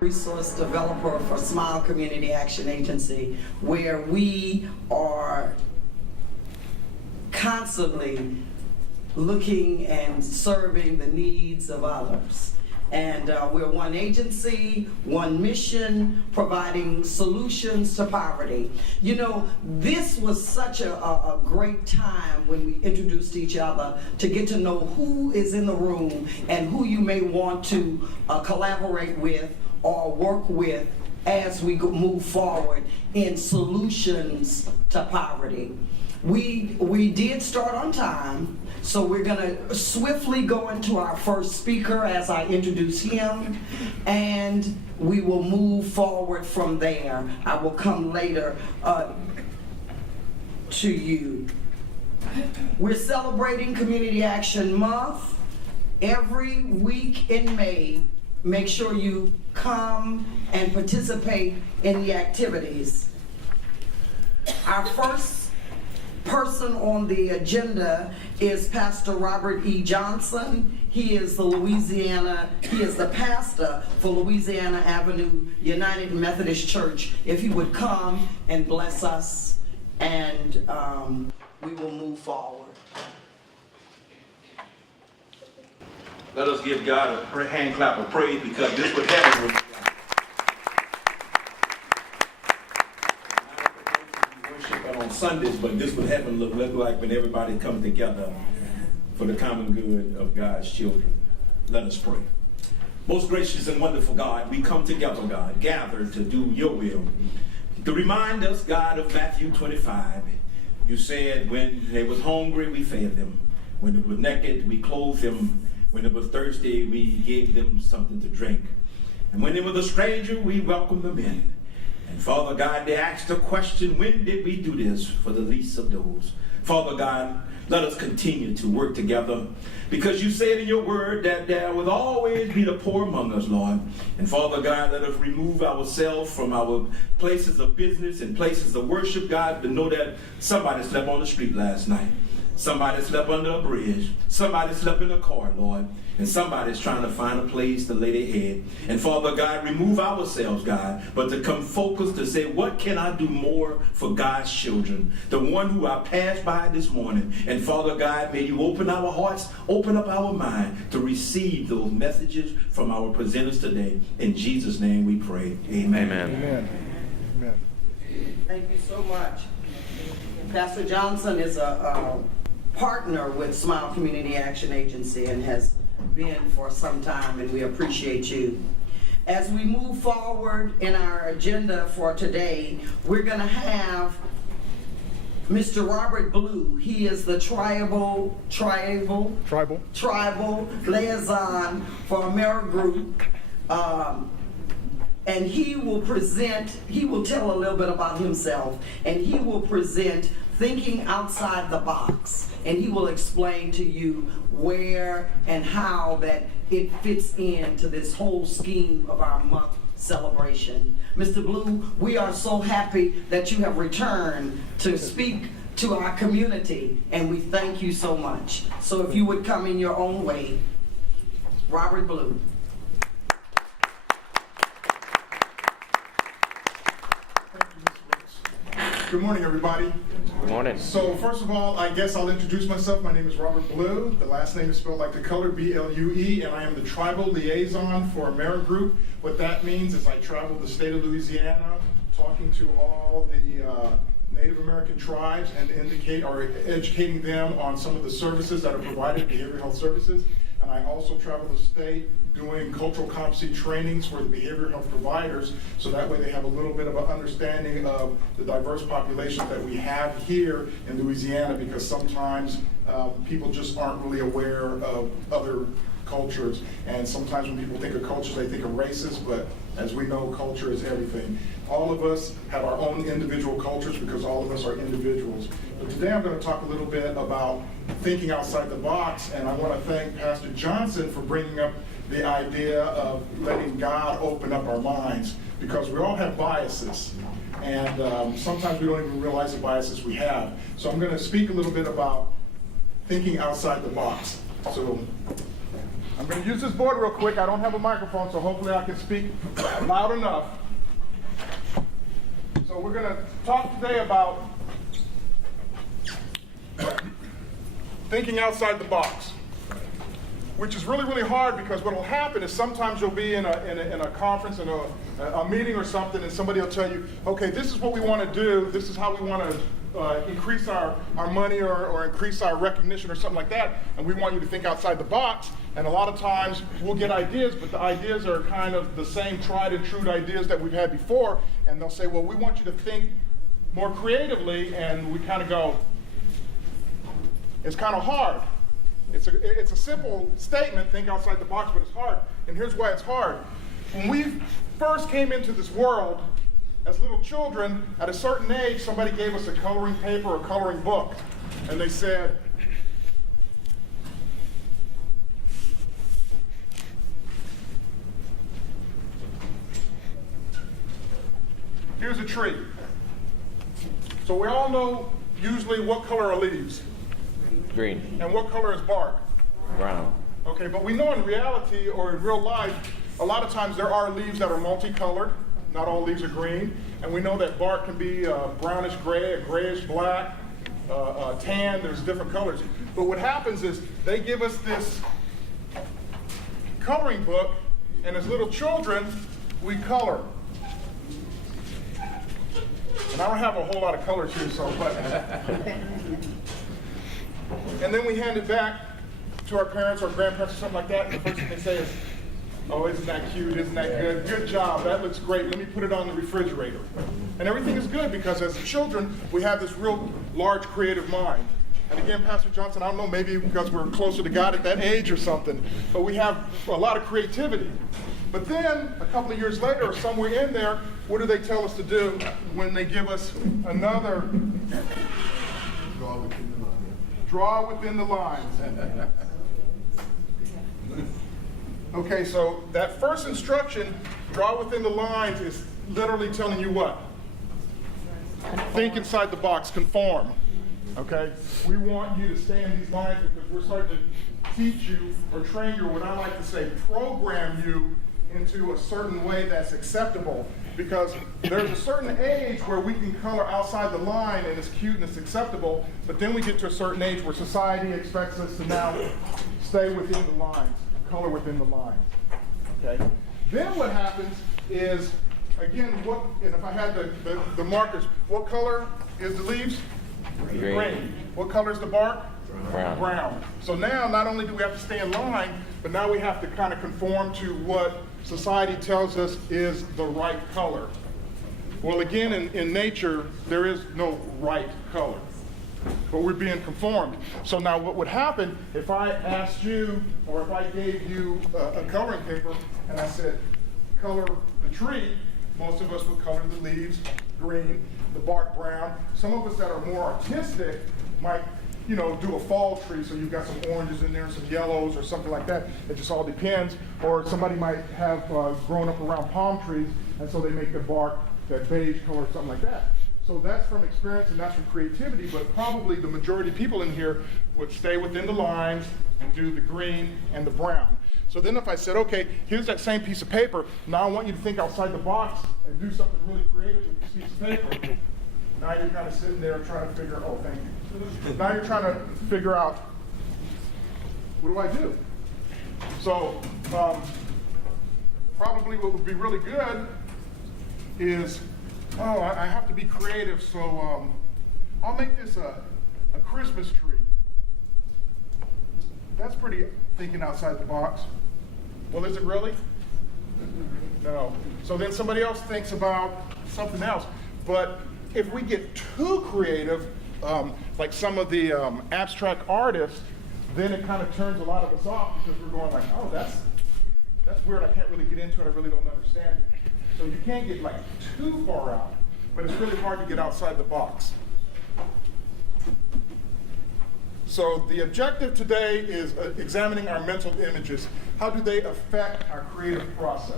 Resource developer for Smile Community Action Agency, where we are constantly looking and serving the needs of others. And we're one agency, one mission, providing solutions to poverty. You know, this was such a great time when we introduced each other to get to know who is in the room and who you may want to collaborate with or work with as we move forward in solutions to poverty. We did start on time, so we're going to swiftly go into our first speaker as I introduce him, and we will move forward from there. I will come later to you. We're celebrating Community Action Month. Every week in May, make sure you come and participate in the activities. Our first person on the agenda is Pastor Robert E. Johnson. He is the pastor for Louisiana Avenue United Methodist Church. If he would come and bless us, and we will move forward. Let us give God a hand clap of praise, because this would happen with on Sundays, but this would happen look like when everybody comes together for the common good of God's children. Let us pray. Most gracious and wonderful God, we come together, God, gathered to do your will. To remind us, God, of Matthew 25. You said when they was hungry, we fed them. When they were naked, we clothed them. When they were thirsty, we gave them something to drink. And when they were a stranger, we welcomed them in. And Father God, they asked the question, when did we do this for the least of those? Father God, let us continue to work together, because you said in your word that there will always be the poor among us, Lord. And Father God, let us remove ourselves from our places of business and places of worship, God, to know that somebody slept on the street last night. Somebody slept under a bridge. Somebody slept in a car, Lord. And somebody's trying to find a place to lay their head. And Father God, remove ourselves, God, but to come focused to say, what can I do more for God's children? The one who I passed by this morning. And Father God, may you open our hearts, open up our mind to receive those messages from our presenters today. In Jesus' name we pray. Amen. Amen. Amen. Amen. Thank you so much. Pastor Johnson is a partner with Smile Community Action Agency and has been for some time, and we appreciate you. As we move forward in our agenda for today, we're going to have Mr. Robert Blue. He is the tribal liaison for AmeriGroup, and he will tell a little bit about himself, and he will present Thinking Outside the Box, and he will explain to you where and how that it fits into this whole scheme of our month celebration. Mr. Blue, we are so happy that you have returned to speak to our community, and we thank you so much. So if you would come in your own way, Robert Blue. Good morning, everybody. Good morning. So first of all, I guess I'll introduce myself. My name is Robert Blue. The last name is spelled like the color, B-L-U-E, and I am the tribal liaison for AmeriGroup. What that means is I travel the state of Louisiana talking to all the Native American tribes and educating them on some of the services that are provided, behavioral health services. And I also travel the state doing cultural competency trainings for the behavioral health providers, so that way they have a little bit of an understanding of the diverse population that we have here in Louisiana, because sometimes people just aren't really aware of other cultures. And sometimes when people think of cultures, they think of races, but as we know, culture is everything. All of us have our own individual cultures because all of us are individuals. But today I'm going to talk a little bit about thinking outside the box, and I want to thank Pastor Johnson for bringing up the idea of letting God open up our minds, because we all have biases, and sometimes we don't even realize the biases we have. So I'm going to speak a little bit about thinking outside the box. So I'm going to use this board real quick. I don't have a microphone, so hopefully I can speak loud enough. So we're going to talk today about thinking outside the box, which is really, really hard, because what will happen is sometimes you'll be in a conference, in a meeting or something, and somebody will tell you, okay, this is what we want to do, this is how we want to increase our money or increase our recognition or something like that, and we want you to think outside the box. And a lot of times we'll get ideas, but the ideas are kind of the same tried and true ideas that we've had before, and they'll say, well, we want you to think more creatively, and we kind of go, it's kind of hard. It's a simple statement, think outside the box, but it's hard. And here's why it's hard. When we first came into this world, as little children, at a certain age, somebody gave us a coloring paper or a coloring book, and they said, here's a tree. So we all know usually what color are leaves. Green. And what color is bark? Brown. Okay, but we know in reality or in real life, a lot of times there are leaves that are multicolored. Not all leaves are green. And we know that bark can be brownish gray, a grayish black, tan, there's different colors. But what happens is they give us this coloring book, and as little children, we color. And I don't have a whole lot of colors here, so, but. And then we hand it back to our parents or grandparents or something like that, and the first thing they say is, oh, isn't that cute, isn't that good? Good job, that looks great, let me put it on the refrigerator. And everything is good, because as children, we have this real large creative mind. And again, Pastor Johnson, I don't know, maybe because we're closer to God at that age or something, but we have a lot of creativity. But then, a couple of years later, or somewhere in there, what do they tell us to do when they give us another? Draw within the lines. Okay, so that first instruction, draw within the lines, is literally telling you what? Think inside the box, conform. Okay? We want you to stay in these lines because we're starting to teach you or train you, or what I like to say, program you into a certain way that's acceptable. Because there's a certain age where we can color outside the line and it's cute and it's acceptable, but then we get to a certain age where society expects us to now stay within the lines, color within the lines. Okay? Then what happens is, again, and if I had the markers, what color is the leaves? Green. What color is the bark? Brown. So now not only do we have to stay in line, but now we have to kind of conform to what society tells us is the right color. Well, again, in nature, there is no right color, but we're being conformed. So now what would happen if I asked you, or if I gave you a coloring paper and I said, color the tree, most of us would color the leaves green, the bark brown. Some of us that are more artistic might do a fall tree, so you've got some oranges in there, some yellows, or something like that. It just all depends. Or somebody might have grown up around palm trees, and so they make the bark that beige color, something like that. So that's from experience and that's from creativity, but probably the majority of people in here would stay within the lines and do the green and the brown. So then if I said, okay, here's that same piece of paper, now I want you to think outside the box and do something really creative with this piece of paper. Now you're kind of sitting there trying to figure, oh, thank you. Now you're trying to figure out, what do I do? So probably what would be really good is, oh, I have to be creative, so I'll make this a Christmas tree. That's pretty thinking outside the box. Well, is it really? No. So then somebody else thinks about something else. But if we get too creative, like some of the abstract artists, then it kind of turns a lot of us off because we're going like, oh, that's weird. I can't really get into it. I really don't understand it. So you can't get like too far out, but it's really hard to get outside the box. So the objective today is examining our mental images. How do they affect our creative process?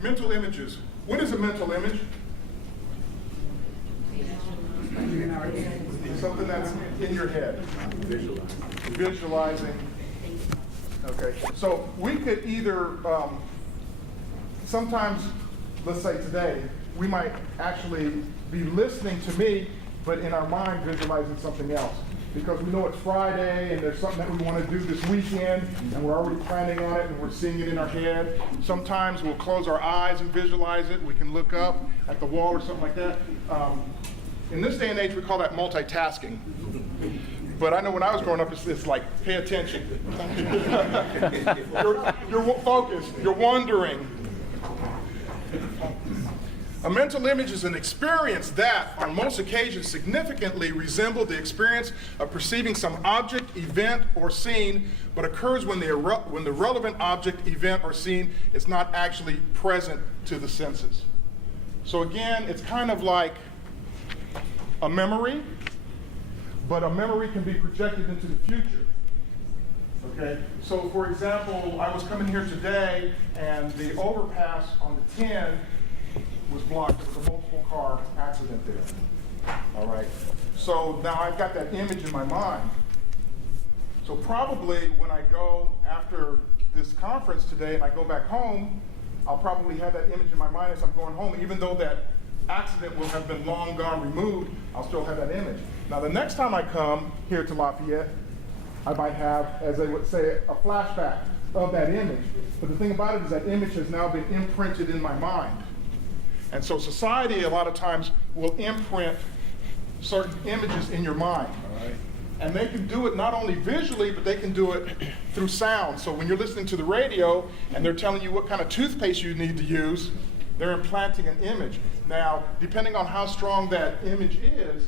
Mental images. What is a mental image? Something that's in your head. Visualizing. Okay, so we could either, sometimes, let's say today, we might actually be listening to me, but in our mind visualizing something else. Because we know it's Friday and there's something that we want to do this weekend and we're already planning on it and we're seeing it in our head. Sometimes we'll close our eyes and visualize it. We can look up at the wall or something like that. In this day and age, we call that multitasking. But I know when I was growing up, it's like, pay attention. You're focused, you're wondering. A mental image is an experience that, on most occasions, significantly resembles the experience of perceiving some object, event, or scene, but occurs when the relevant object, event, or scene is not actually present to the senses. So again, it's kind of like a memory, but a memory can be projected into the future. Okay, so for example, I was coming here today and the overpass on the 10 was blocked. There was a multiple car accident there. All right, so now I've got that image in my mind. So probably when I go after this conference today and I go back home, I'll probably have that image in my mind as I'm going home, even though that accident will have been long gone removed, I'll still have that image. Now the next time I come here to Lafayette, I might have, as they would say, a flashback of that image. But the thing about it is that image has now been imprinted in my mind. And so society a lot of times will imprint certain images in your mind. All right. And they can do it not only visually, but they can do it through sound. So when you're listening to the radio and they're telling you what kind of toothpaste you need to use, they're implanting an image. Now, depending on how strong that image is,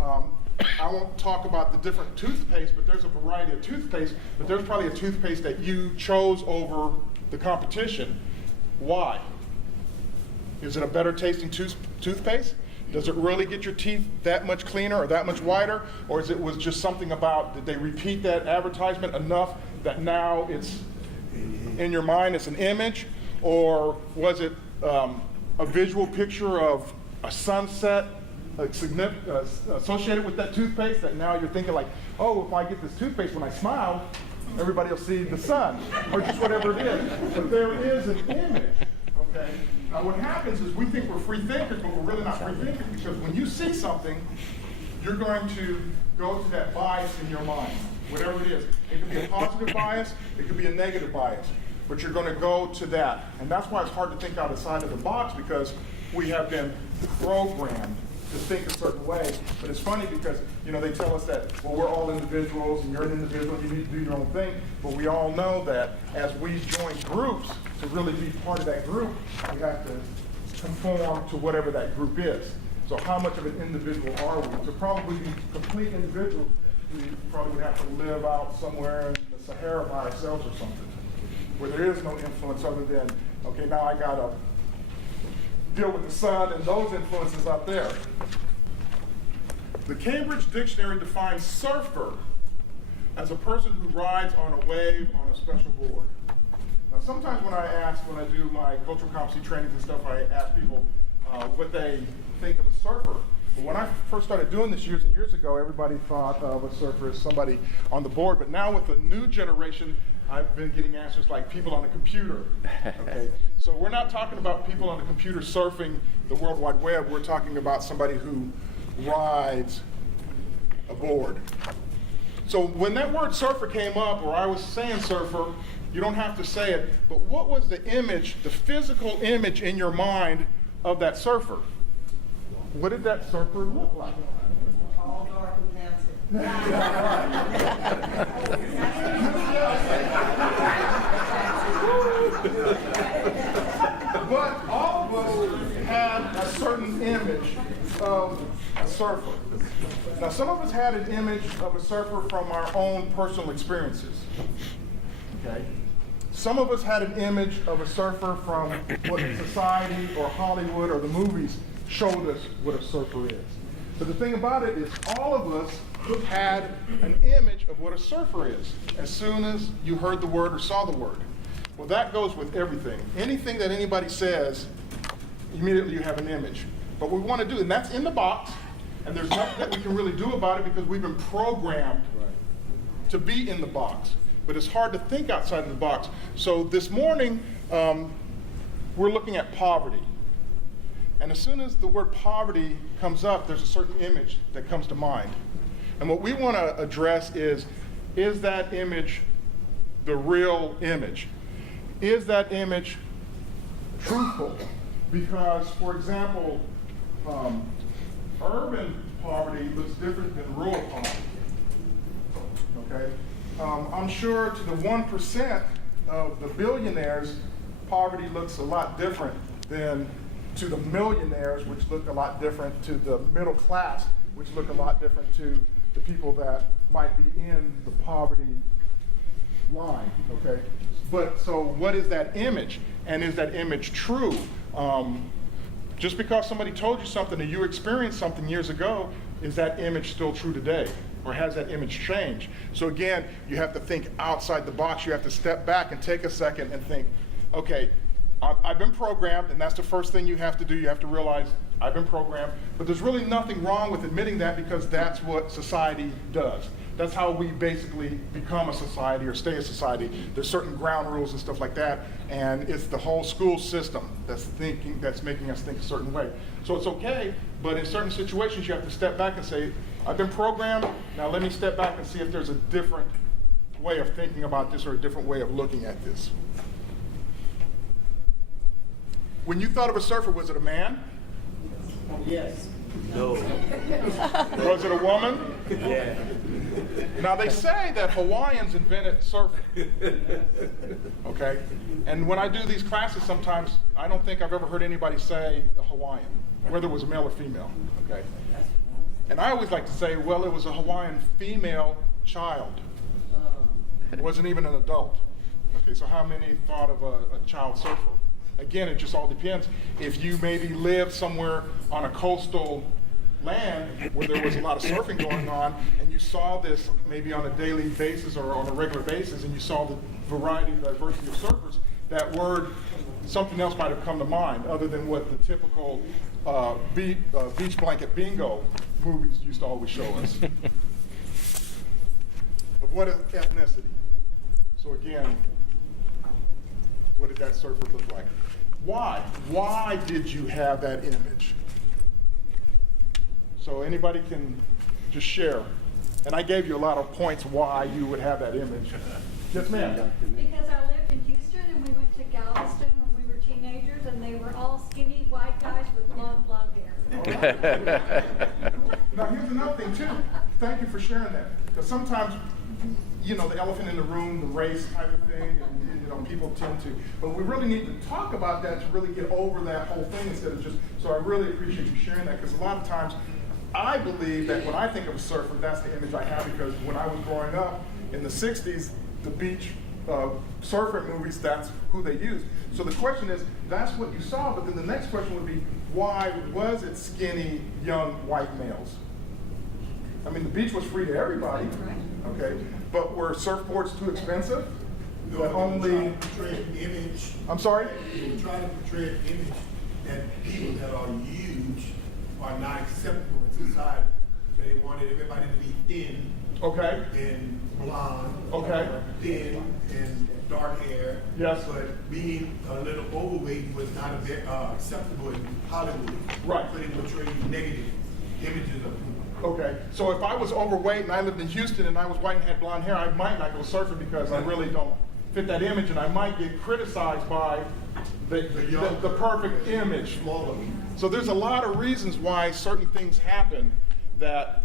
I won't talk about the different toothpaste, but there's a variety of toothpaste, but there's probably a toothpaste that you chose over the competition. Why? Is it a better tasting toothpaste? Does it really get your teeth that much cleaner or that much whiter? Or is it was just something about, did they repeat that advertisement enough that now it's in your mind, it's an image? Or was it a visual picture of a sunset associated with that toothpaste that now you're thinking like, oh, if I get this toothpaste when I smile, everybody will see the sun, or just whatever it is. But there is an image, okay? Now what happens is we think we're free thinkers, but we're really not free thinkers, because when you see something, you're going to go to that bias in your mind, whatever it is. It could be a positive bias, it could be a negative bias, but you're going to go to that. And that's why it's hard to think outside of the box, because we have been programmed to think a certain way. But it's funny because, you know, they tell us that, well, we're all individuals and you're an individual, you need to do your own thing. But we all know that as we join groups, to really be part of that group, we have to conform to whatever that group is. So how much of an individual are we? To probably be complete individuals, we probably would have to live out somewhere in the Sahara by ourselves or something, where there is no influence other than, okay, now I gotta deal with the sun and those influences out there. The Cambridge Dictionary defines surfer as a person who rides on a wave on a special board. Now sometimes when I do my cultural competency trainings and stuff, I ask people what they think of a surfer. But when I first started doing this years and years ago, everybody thought of a surfer as somebody on the board. But now with the new generation, I've been getting answers like people on a computer. Okay, so we're not talking about people on a computer surfing the World Wide Web. We're talking about somebody who rides a board. So when that word surfer came up, or I was saying surfer, you don't have to say it, but what was the image, the physical image in your mind of that surfer? What did that surfer look like? All dark and handsome. But all of us had a certain image of a surfer. Now, some of us had an image of a surfer from our own personal experiences. Okay? Some of us had an image of a surfer from what society or Hollywood or the movies showed us what a surfer is. But the thing about it is all of us had an image of what a surfer is as soon as you heard the word or saw the word. Well, that goes with everything. Anything that anybody says, immediately you have an image. But we want to do, and that's in the box, And there's nothing that we can really do about it because we've been programmed to be in the box. But it's hard to think outside of the box. So this morning, we're looking at poverty. And as soon as the word poverty comes up, there's a certain image that comes to mind. And what we want to address is that image the real image? Is that image truthful? Because, for example, urban poverty looks different than rural poverty. Okay? I'm sure to the 1% of the billionaires, poverty looks a lot different than to the millionaires, which look a lot different to the middle class, which look a lot different to the people that might be in the poverty line, okay? But so what is that image? And is that image true? Just because somebody told you something or you experienced something years ago, is that image still true today? Or has that image changed? So again, you have to think outside the box. You have to step back and take a second and think, okay, I've been programmed, and that's the first thing you have to do. You have to realize I've been programmed, but there's really nothing wrong with admitting that because that's what society does. That's how we basically become a society or stay a society. There's certain ground rules and stuff like that, and it's the whole school system that's making us think a certain way. So it's okay, but in certain situations you have to step back and say, I've been programmed, now let me step back and see if there's a different way of thinking about this or a different way of looking at this. When you thought of a surfer, was it a man? Yes. No. Was it a woman? Yeah. Now they say that Hawaiians invented surfing. Okay? And when I do these classes sometimes, I don't think I've ever heard anybody say the Hawaiian, whether it was a male or female. Okay? And I always like to say, well, it was a Hawaiian female child. It wasn't even an adult. Okay, so how many thought of a child surfer? Again, it just all depends. If you maybe live somewhere on a coastal land where there was a lot of surfing going on, and you saw this maybe on a daily basis or on a regular basis, and you saw the variety, diversity of surfers, that word, something else might have come to mind other than what the typical beach blanket bingo movies used to always show us. Of what ethnicity? So again, what did that surfer look like? Why? Why did you have that image? So anybody can just share. And I gave you a lot of points why you would have that image. Yes, ma'am. Because I lived in Houston and we went to Galveston when we were teenagers, and they were all skinny white guys with long blonde hair. Now here's another thing too. Thank you for sharing that. Because sometimes, you know, the elephant in the room, the race type of thing, and you know, people tend to. But we really need to talk about that to really get over that whole thing instead of just. So I really appreciate you sharing that, because a lot of times I believe that when I think of a surfer, that's the image I have, because when I was growing up in the 60s, the beach surfer movies, that's who they used. So the question is, that's what you saw, but then the next question would be, why was it skinny, young, white males? I mean, the beach was free to everybody, okay? But were surfboards too expensive? No, that only portray an image. I'm sorry? They were trying to portray an image that people that are huge are not acceptable in society. They wanted everybody to be thin. Okay. And blonde. Okay. Thin and dark hair. Yes. But being a little overweight was not acceptable in Hollywood. Right. So they portrayed negative images of people. Okay, so if I was overweight and I lived in Houston and I was white and had blonde hair, I might not go surfing because I really don't fit that image, and I might get criticized by the perfect image. So there's a lot of reasons why certain things happen that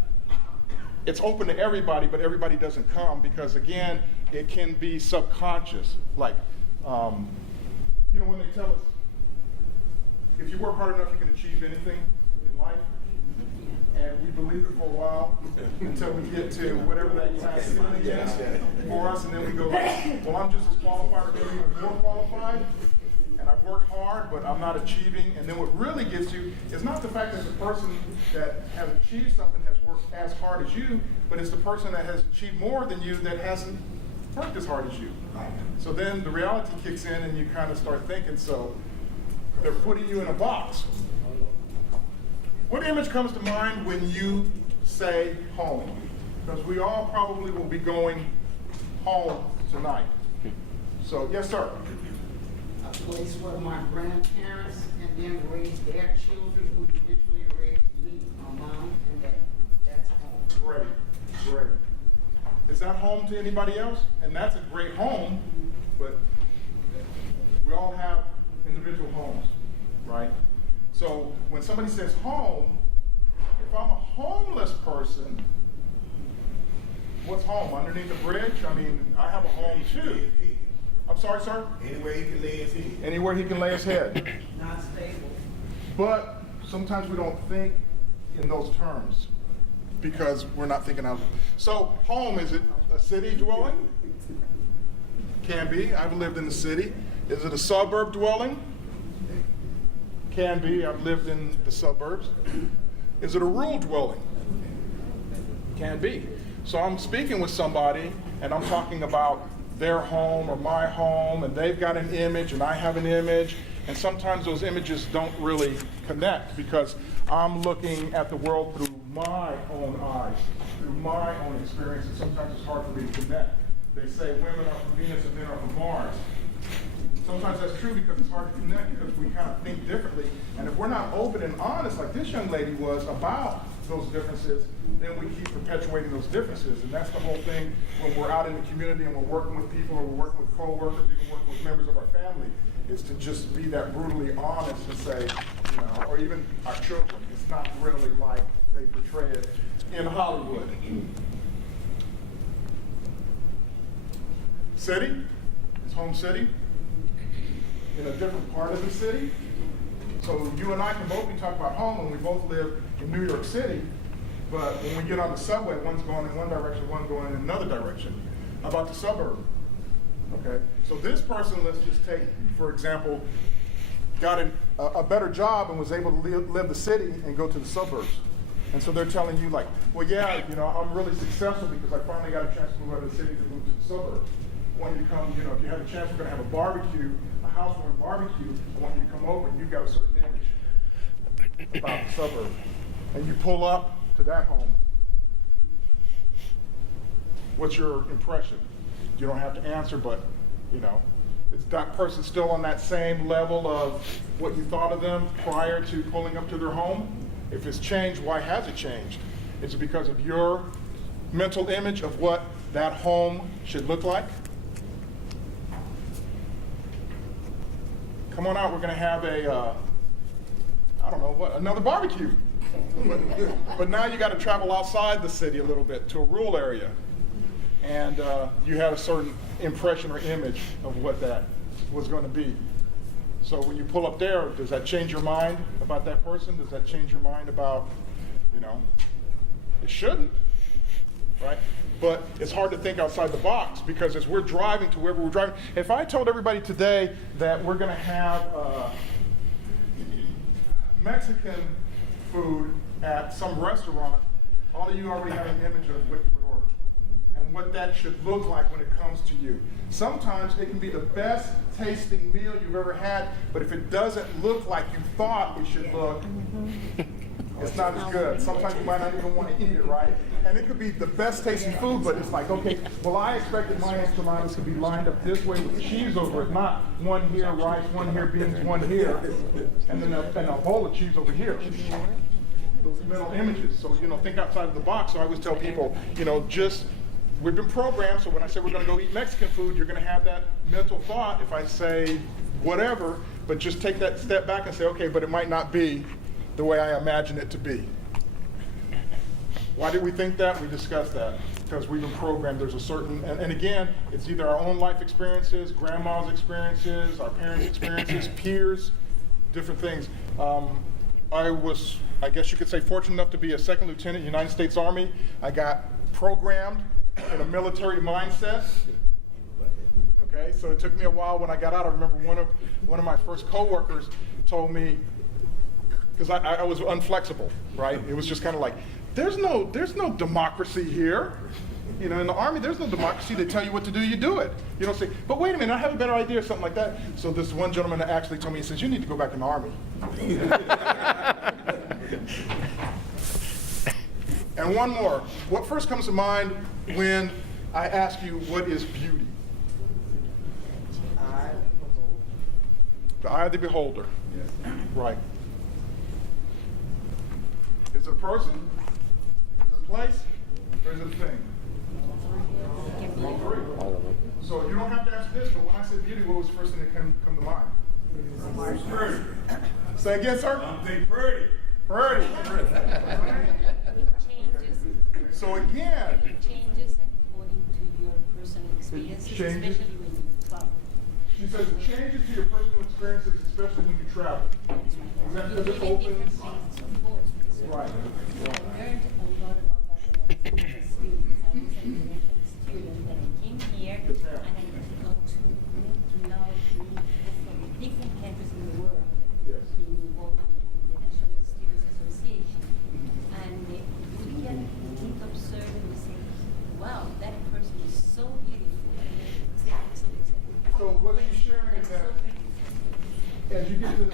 it's open to everybody, but everybody doesn't come, because again, it can be subconscious. Like, you know, when they tell us, if you work hard enough, you can achieve anything in life. And we believe it for a while until we get to whatever that class ceiling is for us, and then we go, well, I'm just as qualified or maybe even more qualified, and I've worked hard, but I'm not achieving. And then what really gets you is not the fact that the person that has achieved something has worked as hard as you, but it's the person that has achieved more than you that hasn't worked as hard as you. So then the reality kicks in and you kind of start thinking, so they're putting you in a box. What image comes to mind when you say home? Because we all probably will be going home tonight. So, yes, sir. A place where my grandparents and then raised their children who eventually raised me, my mom and dad. That's home. Great, great. Is that home to anybody else? And that's a great home, but we all have individual homes, right? So when somebody says home, if I'm a homeless person, what's home? Underneath a bridge? I mean, I have a home too. I'm sorry, sir? Anywhere he can lay his head. Anywhere he can lay his head. Not stable. But sometimes we don't think in those terms because we're not thinking out. So home, is it a city dwelling? Can be. I've lived in the city. Is it a suburb dwelling? Can be. I've lived in the suburbs. Is it a rural dwelling? Can be. So I'm speaking with somebody and I'm talking about their home or my home, and they've got an image and I have an image, and sometimes those images don't really connect because I'm looking at the world through my own eyes, through my own experience, and sometimes it's hard for me to connect. They say women are from Venus and men are from Mars. Sometimes that's true because it's hard to connect because we kind of think differently, and if we're not open and honest like this young lady was about those differences, then we keep perpetuating those differences. And that's the whole thing when we're out in the community and we're working with people or we're working with co-workers, even working with members of our family, is to just be that brutally honest and say, you know, or even our children, it's not really like they portray it in Hollywood. City? It's home city? In a different part of the city? So you and I can both be talking about home, and we both live in New York City, but when we get on the subway, one's going in one direction, one's going in another direction. How about the suburb? Okay, so this person, let's just take, for example, got a better job and was able to live the city and go to the suburbs. And so they're telling you like, well, yeah, you know, I'm really successful because I finally got a chance to move out of the city to move to the suburbs. I want you to come, you know, if you have a chance, we're going to have a barbecue, a housewarming barbecue. I want you to come over and you've got a certain image about the suburb. And you pull up to that home. What's your impression? You don't have to answer, but, you know, is that person still on that same level of what you thought of them prior to pulling up to their home? If it's changed, why has it changed? Is it because of your mental image of what that home should look like? Come on out, we're gonna have a, I don't know what, another barbecue. But now you gotta travel outside the city a little bit to a rural area. And you have a certain impression or image of what that was gonna be. So when you pull up there, does that change your mind about that person? Does that change your mind about, you know, it shouldn't, right? But it's hard to think outside the box because as we're driving to wherever we're driving, if I told everybody today that we're gonna have Mexican food at some restaurant, all of you already have an image of what you would order and what that should look like when it comes to you. Sometimes it can be the best tasting meal you've ever had, but if it doesn't look like you thought it should look, it's not as good. Sometimes you might not even want to eat it, right? And it could be the best tasting food, but it's like, okay, well, I expected my enchiladas to be lined up this way with cheese over it, not one here, rice, one here, beans, one here, and then a bowl of cheese over here. Those mental images. So, you know, think outside of the box. So I always tell people, you know, just, we've been programmed, so when I say we're going to go eat Mexican food, you're going to have that mental thought if I say whatever, but just take that step back and say, okay, but it might not be the way I imagine it to be. Why did we think that? We discussed that. Because we've been programmed, there's a certain, and again, it's either our own life experiences, grandma's experiences, our parents' experiences, peers, different things. I was, I guess you could say, fortunate enough to be a second lieutenant in the United States Army. I got programmed in a military mindset. Okay, so it took me a while when I got out. I remember one of my first coworkers told me, because I was unflexible, right? It was just kind of like, there's no democracy here. You know, in the Army, there's no democracy. They tell you what to do, you do it. You don't say, but wait a minute, I have a better idea or something like that. So this one gentleman actually told me, he says, you need to go back in the Army. And one more. What first comes to mind when I ask you what is beauty? The eye of the beholder. Right. Is it a person? Is it a place? Or is it a thing? All three. So you don't have to answer this, but when I said beauty, what was the first thing that come to mind? Pretty. Say again, sir? I'm saying pretty. Pretty. Changes. So again, It changes according to your personal experiences, changes? especially when you travel. she says it changes to your personal experiences, especially when you travel. Is that You because live it in different opens? places, of course. Because Right. I learned a lot about that when I was a student. I was an international student, and I came here, Yes, ma'am. and I got to know people from different countries in the world. Yes. Being involved in the National Students Association. And we can keep observing and say, wow, that person is so beautiful. So what are you sharing is that as you get to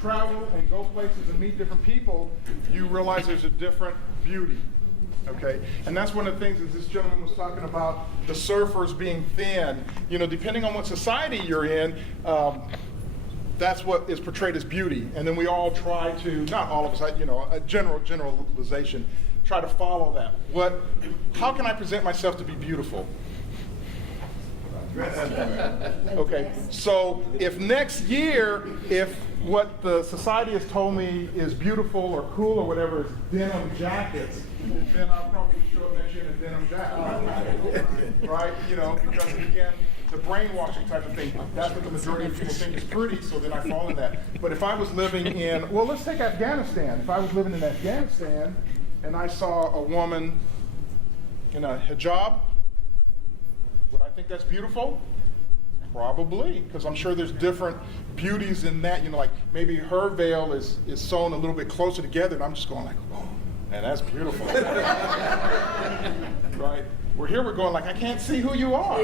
travel and go places and meet different people, you realize there's a different beauty. Okay, and that's one of the things that this gentleman was talking about, the surfers being thin. You know, depending on what society you're in, that's what is portrayed as beauty. And then we all try to, not all of us, you know, a generalization, try to follow that. How can I present myself to be beautiful? Okay, so if next year, if what the society has told me is beautiful or cool or whatever is denim jackets, then I'll probably show up next year in a denim jacket. Right? You know, because again, the brainwashing type of thing, that's what the majority of people think is pretty, so then I fall in that. But if I was living in, well, let's take Afghanistan. If I was living in Afghanistan and I saw a woman in a hijab, would I think that's beautiful? Probably, because I'm sure there's different beauties in that. You know, like maybe her veil is sewn a little bit closer together, and I'm just going like, oh, man, that's beautiful. Right? We're here, we're going like, I can't see who you are.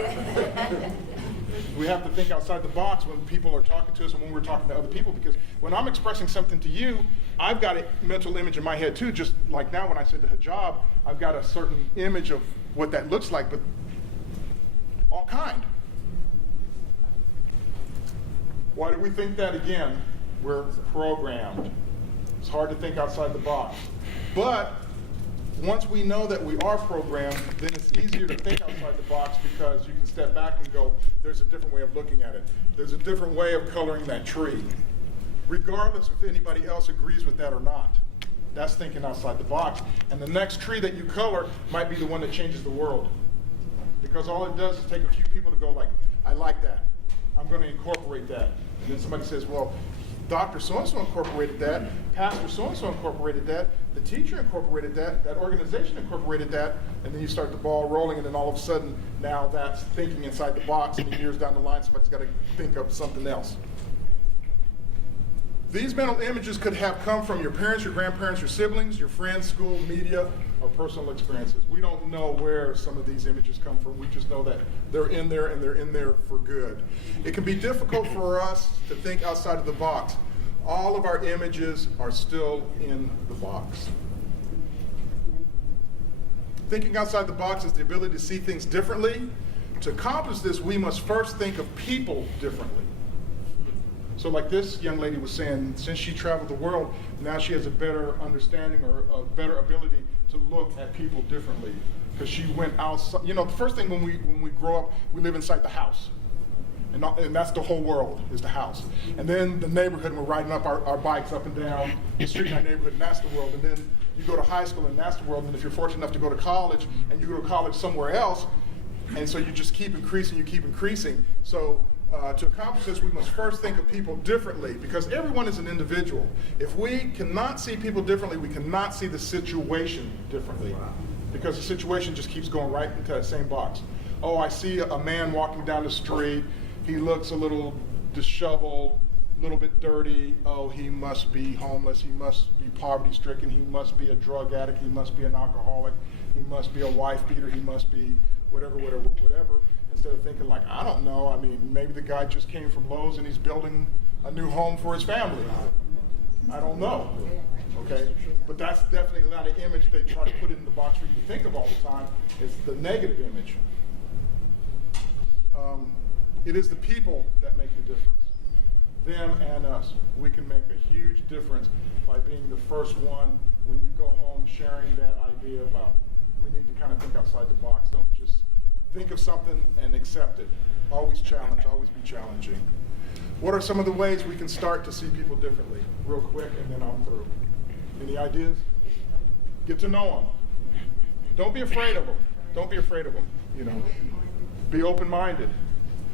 We have to think outside the box when people are talking to us and when we're talking to other people, because when I'm expressing something to you, I've got a mental image in my head too, just like now when I said the hijab, I've got a certain image of what that looks like, but all kind. Why do we think that? Again, we're programmed. It's hard to think outside the box. But once we know that we are programmed, then it's easier to think outside the box because you can step back and go, there's a different way of looking at it. There's a different way of coloring that tree, regardless if anybody else agrees with that or not. That's thinking outside the box. And the next tree that you color might be the one that changes the world. Because all it does is take a few people to go like, I like that. I'm going to incorporate that. And then somebody says, well, Dr. So-and-so incorporated that, Pastor so-and-so incorporated that, the teacher incorporated that, that organization incorporated that, and then you start the ball rolling, and then all of a sudden, now that's thinking inside the box, and years down the line, somebody's got to think of something else. These mental images could have come from your parents, your grandparents, your siblings, your friends, school, media, or personal experiences. We don't know where some of these images come from. We just know that they're in there and they're in there for good. It can be difficult for us to think outside of the box. All of our images are still in the box. Thinking outside the box is the ability to see things differently. To accomplish this, we must first think of people differently. So like this young lady was saying, since she traveled the world, now she has a better understanding or a better ability to look at people differently. Because she went outside. You know, the first thing when we grow up, we live inside the house. And that's the whole world, is the house. And then the neighborhood, we're riding up our bikes up and down the street in our neighborhood, and that's the world. And then you go to high school, and that's the world. And if you're fortunate enough to go to college, and you go to college somewhere else, and so you just keep increasing, you keep increasing. So to accomplish this, we must first think of people differently, because everyone is an individual. If we cannot see people differently, we cannot see the situation differently, because the situation just keeps going right into that same box. Oh, I see a man walking down the street. He looks a little disheveled, a little bit dirty. Oh, he must be homeless. He must be poverty-stricken. He must be a drug addict. He must be an alcoholic. He must be a wife beater. He must be whatever. Instead of thinking like, I don't know, I mean, maybe the guy just came from Lowe's and he's building a new home for his family. I don't know, okay? But that's definitely not an image they try to put in the box for you to think of all the time. It's the negative image. It is the people that make the difference. Them and us. We can make a huge difference by being the first one when you go home sharing that idea about we need to kind of think outside the box. Don't just think of something and accept it. Always challenge, always be challenging. What are some of the ways we can start to see people differently? Real quick, and then I'm through. Any ideas? Get to know them. Don't be afraid of them. Don't be afraid of them. You know, be open-minded.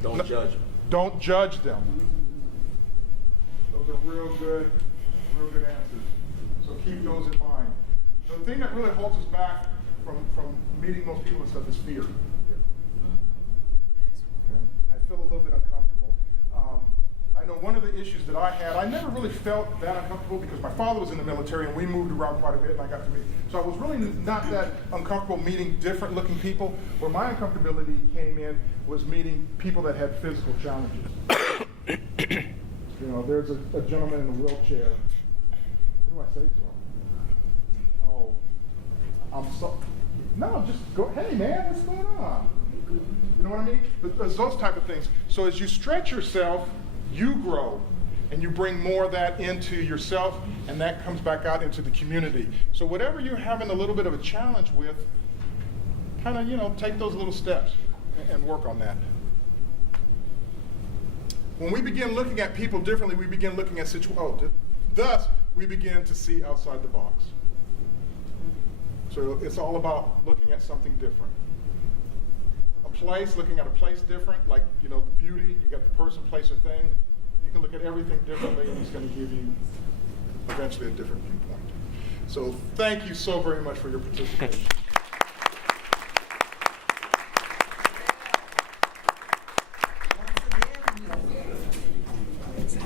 Don't judge them. Don't judge them. Those are real good answers. So keep those in mind. The thing that really holds us back from meeting most people and stuff is fear. Okay. I feel a little bit uncomfortable. I know one of the issues that I had, I never really felt that uncomfortable because my father was in the military and we moved around quite a bit and I got to meet. So I was really not that uncomfortable meeting different looking people. Where my uncomfortability came in was meeting people that had physical challenges. You know, there's a gentleman in a wheelchair. What do I say to him? Oh, I'm so, no, just go, hey man, what's going on? You know what I mean? But there's those type of things. So as you stretch yourself, you grow and you bring more of that into yourself and that comes back out into the community. So whatever you're having a little bit of a challenge with, kind of, you know, take those little steps and work on that. When we begin looking at people differently, we begin looking at situations. Thus, we begin to see outside the box. So it's all about looking at something different. A place, looking at a place different, like, you know, the beauty, you got the person, place, or thing. You can look at everything differently, and it's going to give you eventually a different viewpoint. So thank you so very much for your participation.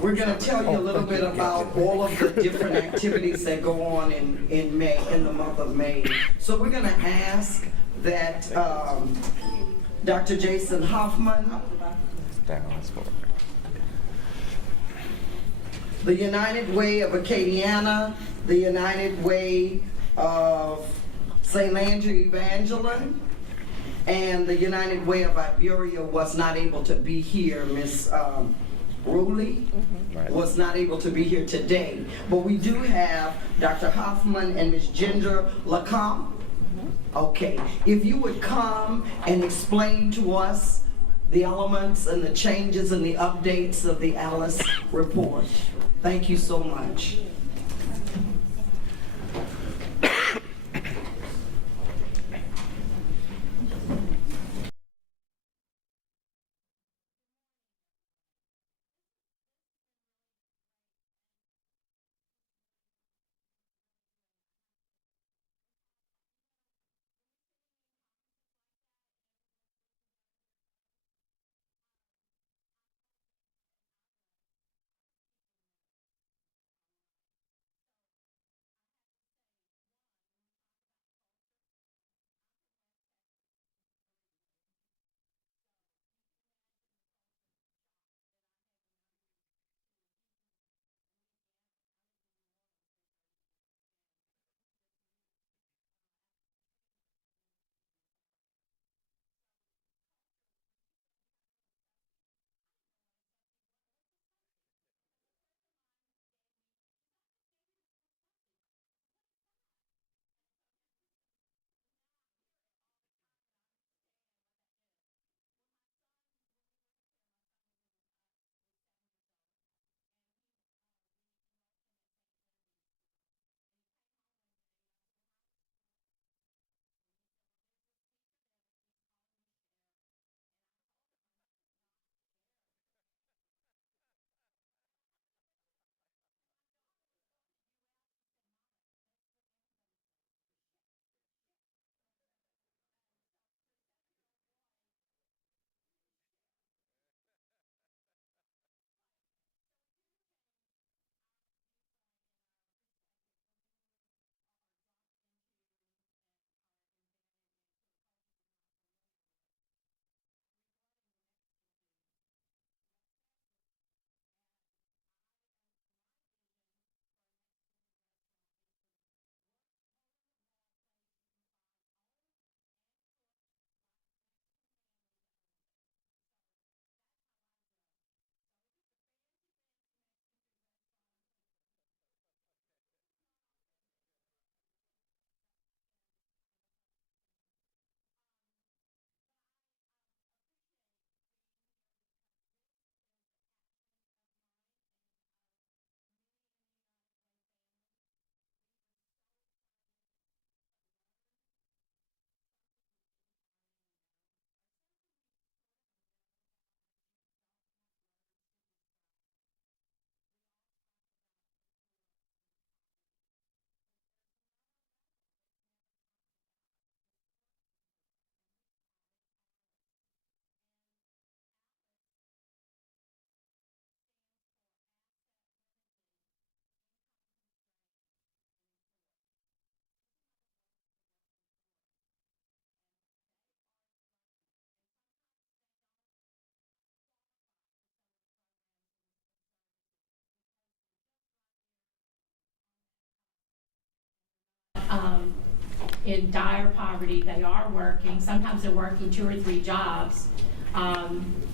We're going to tell you a little bit about all of the different activities that go on in May, in the month of May. So we're going to ask that Dr. Jason Hoffman, the United Way of Acadiana, the United Way of St. Landry Evangeline, and the United Way of Iberia was not able to be here. Miss Rowley was not able to be here today. But we do have Dr. Hoffman and Miss Ginger Lacombe. Okay, if you would come and explain to us the elements and the changes and the updates of the ALICE report. Thank you so much. in dire poverty. They are working. Sometimes they're working 2 or 3 jobs.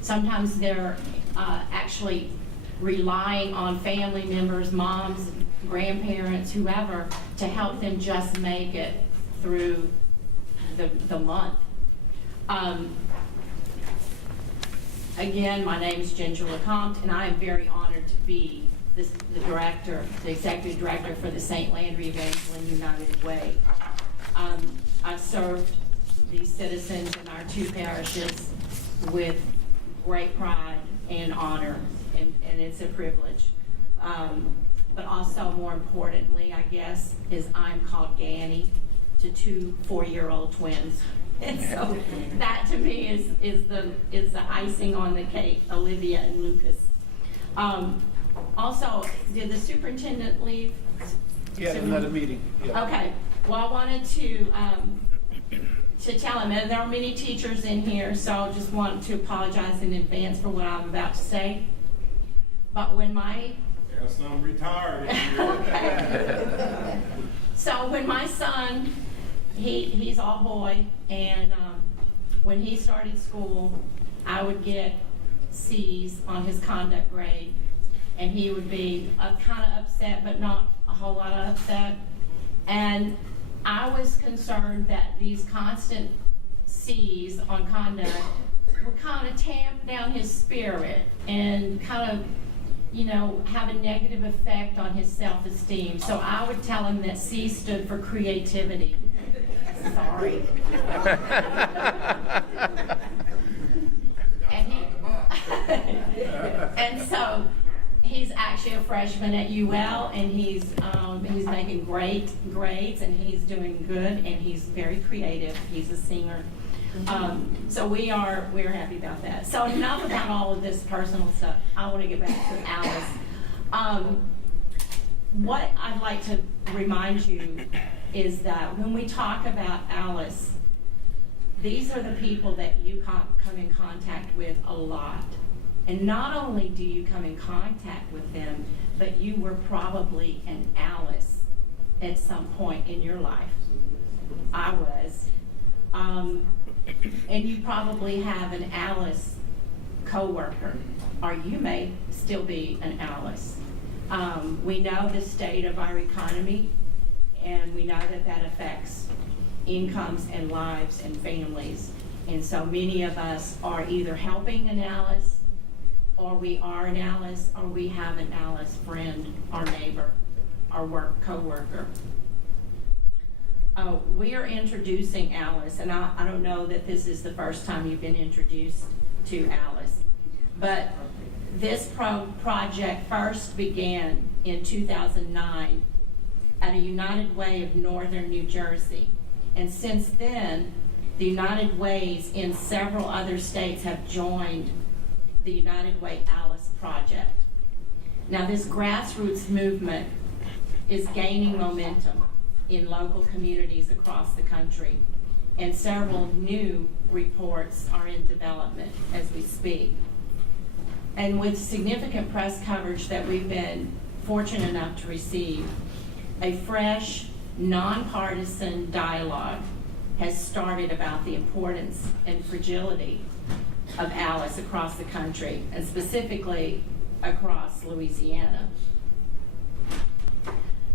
Sometimes they're actually relying on family members, moms, grandparents, whoever, to help them just make it through the month. Again, my name is Ginger LeCompte, and I am very honored to be the executive director for the St. Landry Evangeline United Way. I've served these citizens in our 2 parishes with great pride and honor, and it's a privilege. But also, more importantly, I guess, is I'm called Ganny to 2 4-year-old twins. And so that to me is the icing on the cake, Olivia and Lucas. Also, did the superintendent leave? Yeah, another meeting. Yeah. Okay. Well, I wanted to tell him, and there are many teachers in here, so I just want to apologize in advance for what I'm about to say. But when my There's some retired. okay. So when my son, he's all boy, and when he started school, I would get C's on his conduct grade, and he would be kind of upset, but not a whole lot of upset. And I was concerned that these constant C's on conduct would kind of tamp down his spirit and kind of, have a negative effect on his self-esteem. So I would tell him that C stood for creativity. Sorry. And so he's actually a freshman at UL, and he's making great grades, and he's doing good, and he's very creative. He's a singer. So we're happy about that. So enough about all of this personal stuff. I want to get back to Alice. What I'd like to remind you is that when we talk about Alice, these are the people that you come in contact with a lot. And not only do you come in contact with them, but you were probably an Alice at some point in your life. I was. And you probably have an Alice coworker, or you may still be an Alice. We know the state of our economy, and we know that affects incomes and lives and families. And so many of us are either helping an Alice, or we are an Alice, or we have an Alice friend, or neighbor, or coworker. We are introducing Alice, and I don't know that this is the first time you've been introduced to Alice, but this project first began in 2009 at a United Way of Northern New Jersey. And since then, the United Ways in several other states have joined the United Way Alice Project. Now, this grassroots movement is gaining momentum in local communities across the country, and several new reports are in development as we speak. And with significant press coverage that we've been fortunate enough to receive, a fresh, nonpartisan dialogue has started about the importance and fragility of Alice across the country, and specifically across Louisiana.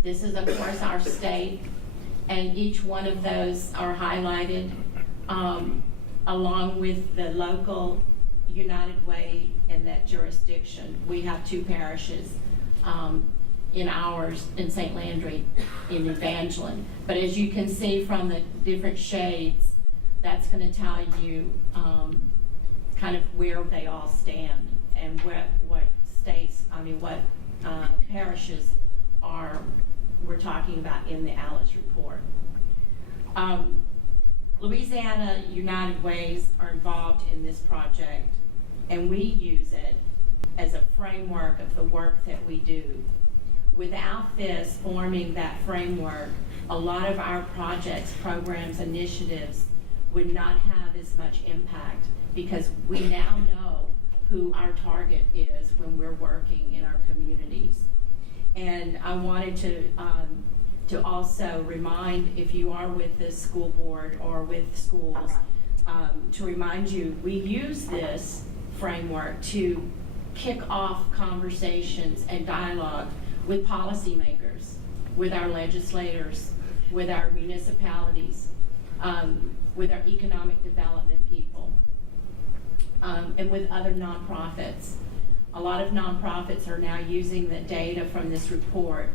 This is, of course, our state, and each one of those are highlighted along with the local United Way in that jurisdiction. We have 2 parishes in ours, in St. Landry, in Evangeline. But as you can see from the different shades, that's going to tell you kind of where they all stand and what parishes we're talking about in the Alice report. Louisiana United Ways are involved in this project, and we use it as a framework of the work that we do. Without this forming that framework, a lot of our projects, programs, initiatives would not have as much impact, because we now know who our target is when we're working in our communities. And I wanted to to also remind, if you are with the school board or with schools, to remind you, we use this framework to kick off conversations and dialogue with policymakers, with our legislators, with our municipalities, with our economic development people, and with other nonprofits. A lot of nonprofits are now using the data from this report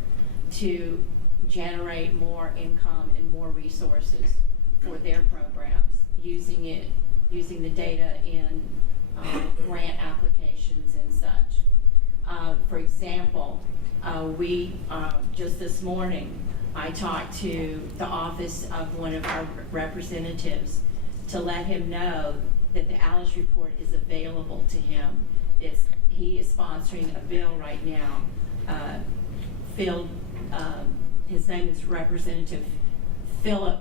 to generate more income and more resources for their programs, using the data in grant applications and such. For example, we just this morning, I talked to the office of one of our representatives to let him know that the ALIS report is available to him. He is sponsoring a bill right now. His name is Representative Philip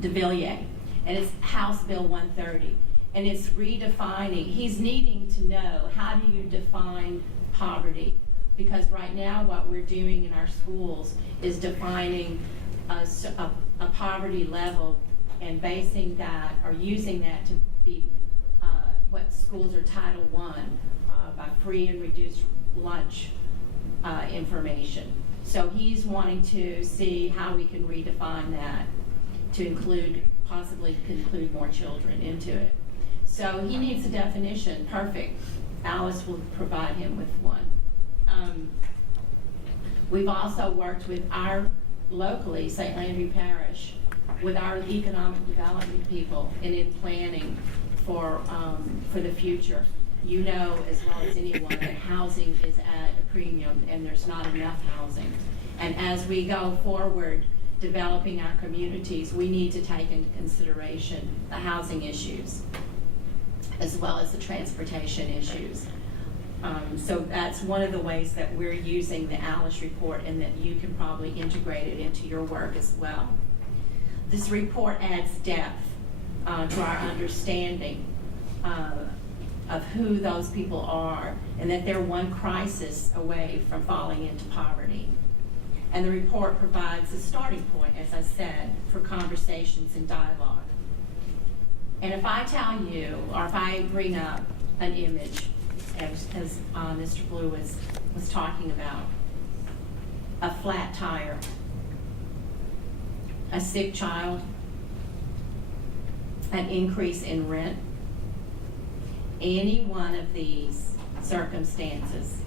DeVilliers, and it's House Bill 130, and it's redefining. He's needing to know, how do you define poverty? Because right now what we're doing in our schools is defining a poverty level and basing that, or using that to be what schools are Title I, by free and reduced lunch information. So he's wanting to see how we can redefine that to possibly include more children into it. So he needs a definition. Perfect. ALIS will provide him with one. We've also worked with locally, St. Landry Parish, with our economic development people and in planning for the future. You know as well as anyone that housing is at a premium and there's not enough housing. And as we go forward developing our communities, we need to take into consideration the housing issues as well as the transportation issues. So that's one of the ways that we're using the ALIS report, and that you can probably integrate it into your work as well. This report adds depth to our understanding of who those people are, and that they're one crisis away from falling into poverty. And the report provides a starting point, as I said, for conversations and dialogue. And if I tell you, or if I bring up an image, as Mr. Blue was talking about, a flat tire, a sick child, an increase in rent, any one of these circumstances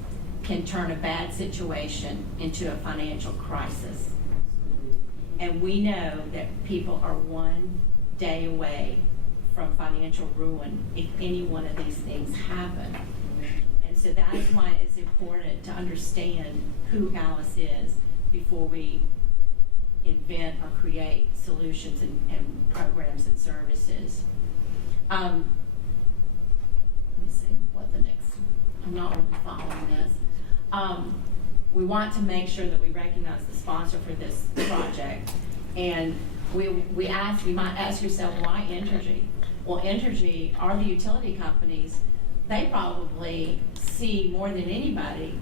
can turn a bad situation into a financial crisis. And we know that people are one day away from financial ruin if any one of these things happen. And so that is why it's important to understand who ALIS is before we invent or create solutions and programs and services. Let me see what the next, I'm not really following this. We want to make sure that we recognize the sponsor for this project. And we might ask yourself, why Entergy? Well, Entergy are the utility companies. They probably see more than anybody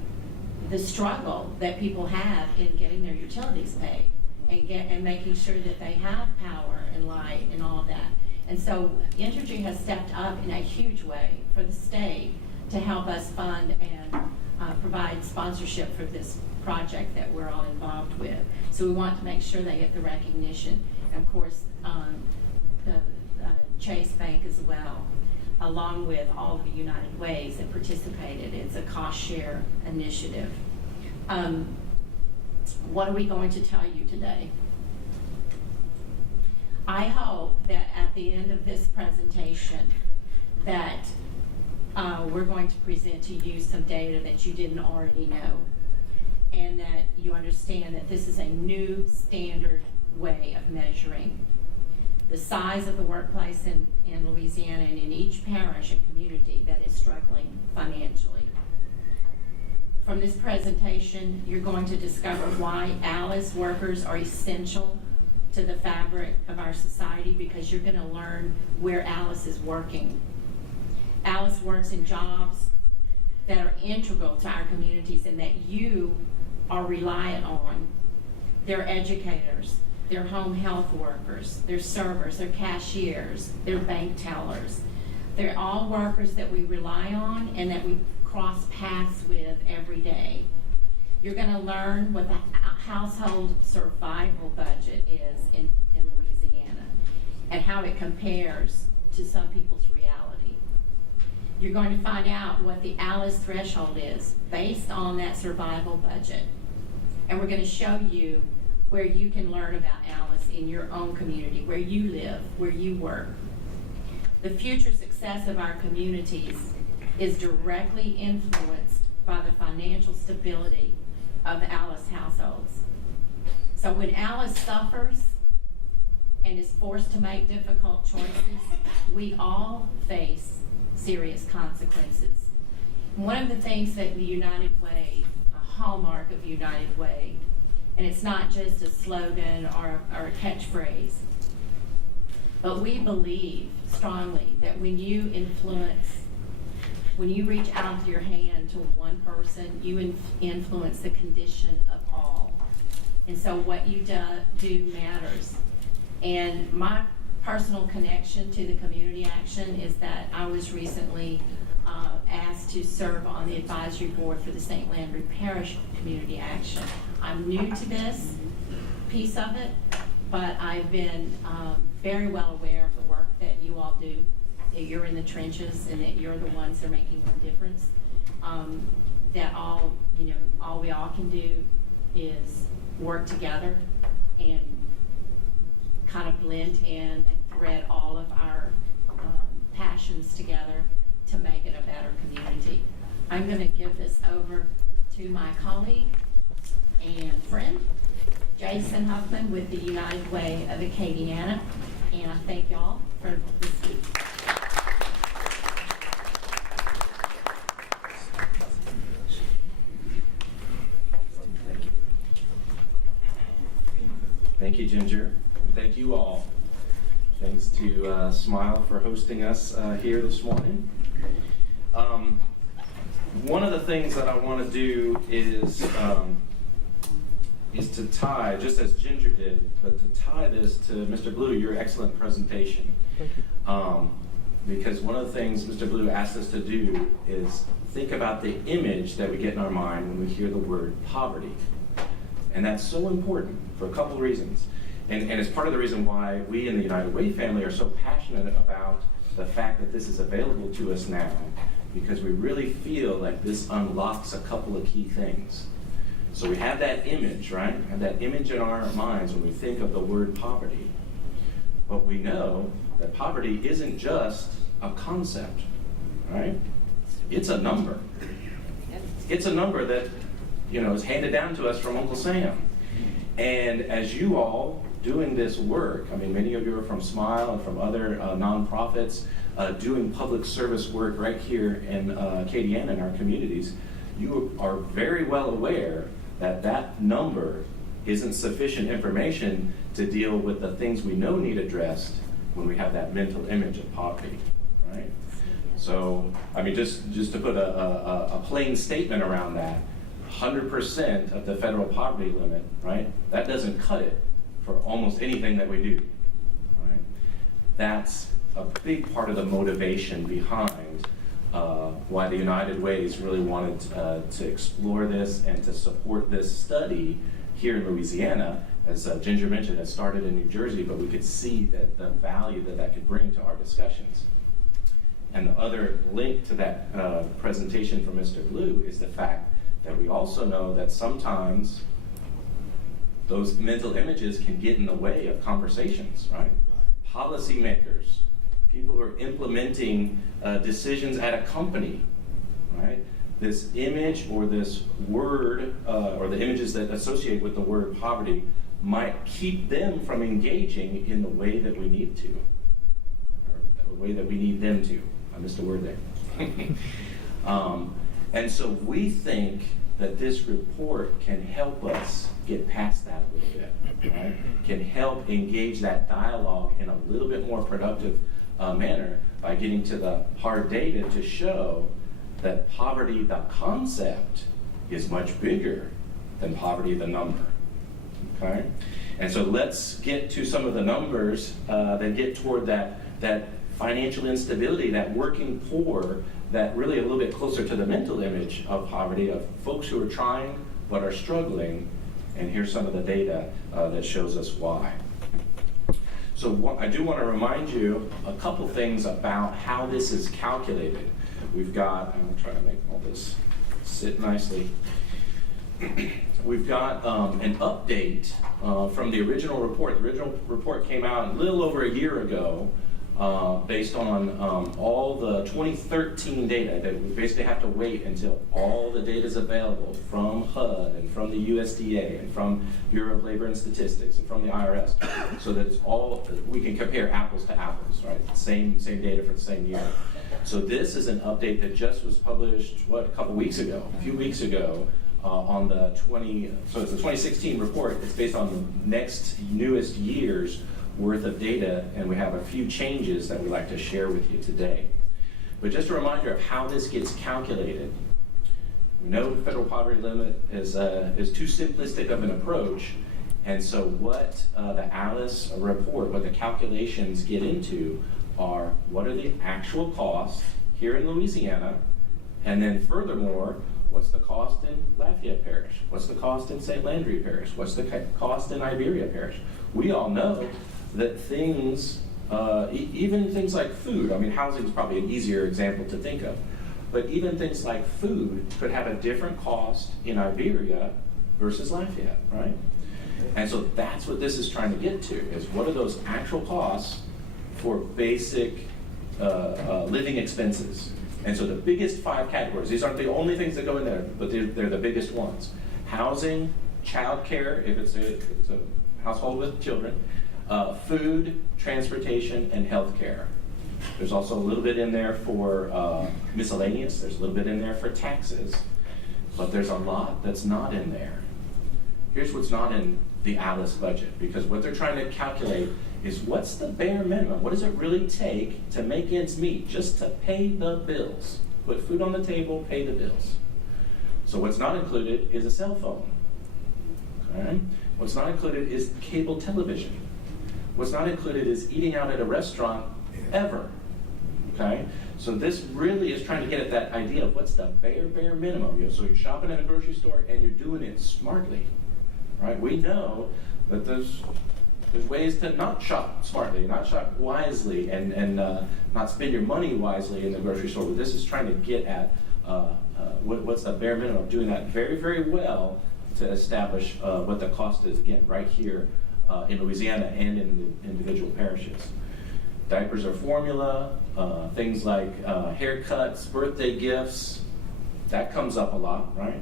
the struggle that people have in getting their utilities paid and making sure that they have power and light and all of that. And so Entergy has stepped up in a huge way for the state to help us fund and provide sponsorship for this project that we're all involved with. So we want to make sure they get the recognition. And of course, the Chase Bank as well, along with all of the United Ways that participated. It's a cost share initiative. What are we going to tell you today? I hope that at the end of this presentation that we're going to present to you some data that you didn't already know, and that you understand that this is a new standard way of measuring the size of the workplace in Louisiana and in each parish and community that is struggling financially. From this presentation, you're going to discover why ALIS workers are essential to the fabric of our society, because you're going to learn where ALIS is working. ALIS works in jobs that are integral to our communities and that you are reliant on. They're educators, they're home health workers, they're servers, they're cashiers, they're bank tellers. They're all workers that we rely on and that we cross paths with every day. You're going to learn what the household survival budget is in Louisiana and how it compares to some people's reality. You're going to find out what the ALICE threshold is based on that survival budget. And we're going to show you where you can learn about ALICE in your own community, where you live, where you work. The future success of our communities is directly influenced by the financial stability of ALICE households. So when ALICE suffers and is forced to make difficult choices, we all face serious consequences. One of the things that the United Way, a hallmark of United Way, and it's not just a slogan or a catchphrase, but we believe strongly that when you reach out with your hand to one person, you influence the condition of all. And so what you do matters. And my personal connection to the community action is that I was recently asked to serve on the advisory board for the St. Landry Parish Community Action. I'm new to this piece of it, but I've been very well aware of the work that you all do, that you're in the trenches and that you're the ones that are making the difference. That all we all can do is work together and kind of blend in and thread all of our passions together to make it a better community. I'm going to give this over to my colleague and friend, Jason Huffman with the United Way of Acadiana, and I thank y'all for this week. Thank you, Ginger. Thank you all. Thanks to Smile for hosting us here this morning. One of the things that I want to do is to tie, just as Ginger did, but to tie this to Mr. Blue, your excellent presentation. Thank you. Because one of the things Mr. Blue asked us to do is think about the image that we get in our mind when we hear the word poverty. And that's so important for a couple of reasons. And it's part of the reason why we in the United Way family are so passionate about the fact that this is available to us now, because we really feel like this unlocks a couple of key things. So we have that image, right? We have that image in our minds when we think of the word poverty. But we know that poverty isn't just a concept, right? It's a number. It's a number that, is handed down to us from Uncle Sam. And as you all doing this work, many of you are from Smile and from other nonprofits doing public service work right here in Acadiana in our communities, you are very well aware that that number isn't sufficient information to deal with the things we know need addressed when we have that mental image of poverty, right? So, just to put a plain statement around that, 100% of the federal poverty limit, right? That doesn't cut it for almost anything that we do, right? That's a big part of the motivation behind why the United Ways really wanted to explore this and to support this study here in Louisiana. As Ginger mentioned, it started in New Jersey, but we could see that the value that could bring to our discussions. And the other link to that presentation from Mr. Blue is the fact that we also know that sometimes those mental images can get in the way of conversations, right? Policymakers, people who are implementing decisions at a company, right? This image or this word or the images that associate with the word poverty might keep them from engaging in the way that we need to, or the way that we need them to. I missed a word there. And so we think that this report can help us get past that a little bit, right? Can help engage that dialogue in a little bit more productive manner by getting to the hard data to show that poverty, the concept, is much bigger than poverty the number, okay? And so let's get to some of the numbers that get toward that financial instability, that working poor, that really a little bit closer to the mental image of poverty, of folks who are trying but are struggling. And here's some of the data that shows us why. So I do want to remind you a couple things about how this is calculated. We've got, I'm going to try to make all this sit nicely. We've got an update from the original report. The original report came out a little over a year ago based on all the 2013 data that we basically have to wait until all the data is available from HUD and from the USDA and from Bureau of Labor and Statistics and from the IRS, so that it's all, we can compare apples to apples, right? Same data for the same year. So this is an update that just was published, a couple weeks ago, a few weeks ago, on the so it's the 2016 report. It's based on the next newest year's worth of data, and we have a few changes that we'd like to share with you today. But just a reminder of how this gets calculated. We know the federal poverty limit is too simplistic of an approach, and so what the ALIS report, what the calculations get into are what are the actual costs here in Louisiana, and then furthermore, what's the cost in Lafayette Parish? What's the cost in St. Landry Parish? What's the cost in Iberia Parish? We all know that things, even things like food, I mean, housing is probably an easier example to think of, but even things like food could have a different cost in Iberia versus Lafayette, right? And so that's what this is trying to get to, is what are those actual costs for basic living expenses. And so the biggest 5 categories, these aren't the only things that go in there, but they're the biggest ones. Housing, childcare, if it's a household with children, food, transportation, and healthcare. There's also a little bit in there for miscellaneous, there's a little bit in there for taxes, but there's a lot that's not in there. Here's what's not in the ALIS budget, because what they're trying to calculate is what's the bare minimum? What does it really take to make ends meet, just to pay the bills? Put food on the table, pay the bills. So what's not included is a cell phone. Okay? What's not included is cable television. What's not included is eating out at a restaurant ever. Okay? So this really is trying to get at that idea of what's the bare minimum. So you're shopping at a grocery store and you're doing it smartly. Right? We know that there's ways to not shop smartly, not shop wisely, and not spend your money wisely in the grocery store. But this is trying to get at what's the bare minimum of doing that very, very well to establish what the cost is, again, right here in Louisiana and in the individual parishes. Diapers or formula, things like haircuts, birthday gifts, that comes up a lot, right?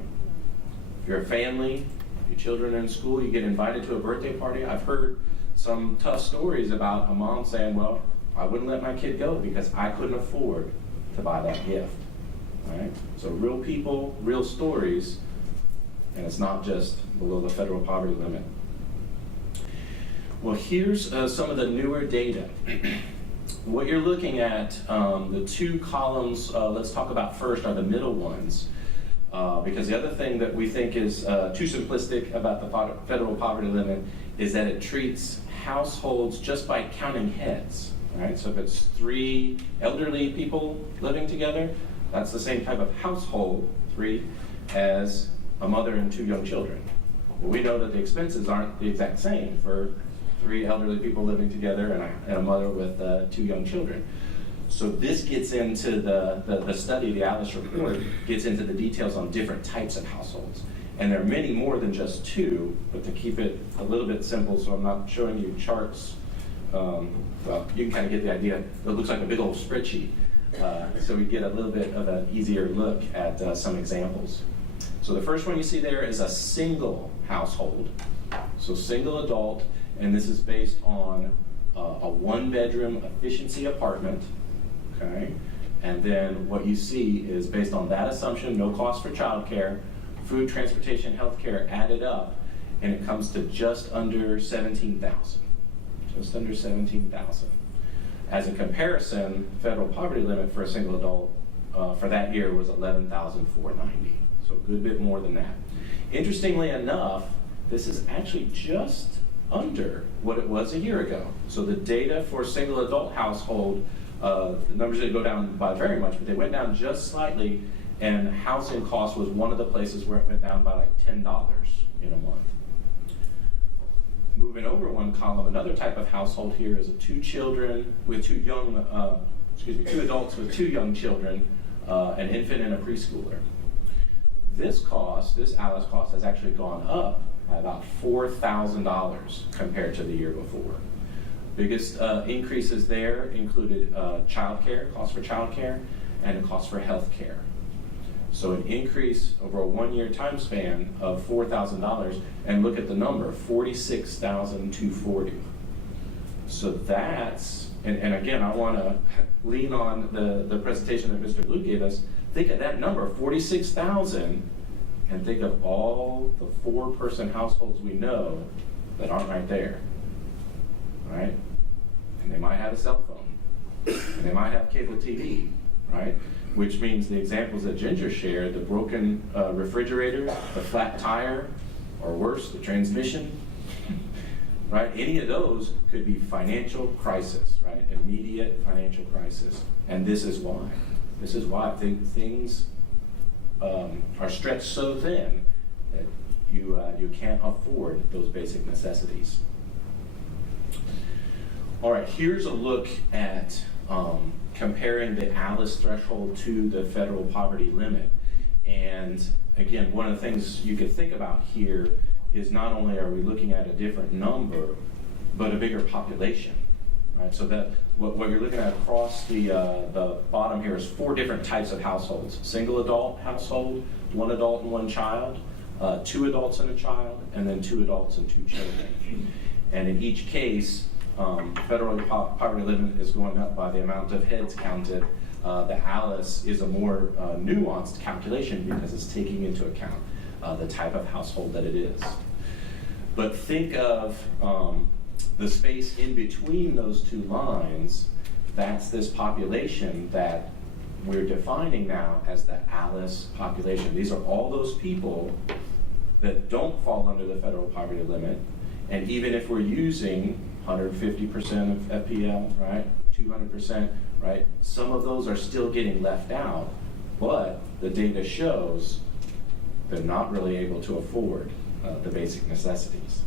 If you're a family, your children are in school, you get invited to a birthday party. I've heard some tough stories about a mom saying, well, I wouldn't let my kid go because I couldn't afford to buy that gift, right? So real people, real stories, and it's not just below the federal poverty limit. Well, here's some of the newer data. What you're looking at, the 2 columns, let's talk about first, are the middle ones. Because the other thing that we think is too simplistic about the federal poverty limit is that it treats households just by counting heads. Right? So if it's 3 elderly people living together, that's the same type of household, 3, as a mother and 2 young children. Well, we know that the expenses aren't the exact same for 3 elderly people living together and a mother with 2 young children. So this gets into the study, the ALIS report, gets into the details on different types of households. And there are many more than just 2, but to keep it a little bit simple, so I'm not showing you charts, well, you can kind of get the idea. It looks like a big old spreadsheet. So we get a little bit of an easier look at some examples. So the first one you see there is a single household. So single adult, and this is based on a 1-bedroom efficiency apartment. Okay, and then what you see is based on that assumption, no cost for childcare, food, transportation, healthcare added up, and it comes to just under $17,000. Just under $17,000. As a comparison, federal poverty limit for a single adult for that year was $11,490. So a good bit more than that. Interestingly enough, this is actually just under what it was a year ago. So the data for single adult household, the numbers didn't go down by very much, but they went down just slightly, and housing cost was one of the places where it went down by like $10 in a month. Moving over one column, another type of household here is two adults with 2 young children, an infant and a preschooler. This ALIS cost has actually gone up by about $4,000 compared to the year before. Biggest increases there included childcare, cost for childcare, and a cost for health care. So an increase over a 1-year time span of $4,000, and look at the number, $46,240. So that's, and again, I want to lean on the presentation that Mr. Blue gave us. Think of that number, 46,000, and think of all the 4-person households we know that aren't right there, right? And they might have a cell phone, and they might have cable TV, right? Which means the examples that Ginger shared, the broken refrigerator, the flat tire, or worse, the transmission, right? Any of those could be financial crisis, right? Immediate financial crisis. And this is why. This is why things are stretched so thin that you can't afford those basic necessities. All right, here's a look at comparing the ALIS threshold to the federal poverty limit. And again, one of the things you could think about here is not only are we looking at a different number, but a bigger population. Right, so that what you're looking at across the bottom here is 4 different types of households: single adult household, 1 adult and 1 child, 2 adults and a child, and then 2 adults and 2 children. And in each case, federal poverty limit is going up by the amount of heads counted. The ALIS is a more nuanced calculation because it's taking into account the type of household that it is. But think of the space in between those 2 lines. That's this population that we're defining now as the ALIS population. These are all those people that don't fall under the federal poverty limit. And even if we're using 150% of FPL, right, 200%, right, some of those are still getting left out, but the data shows they're not really able to afford the basic necessities.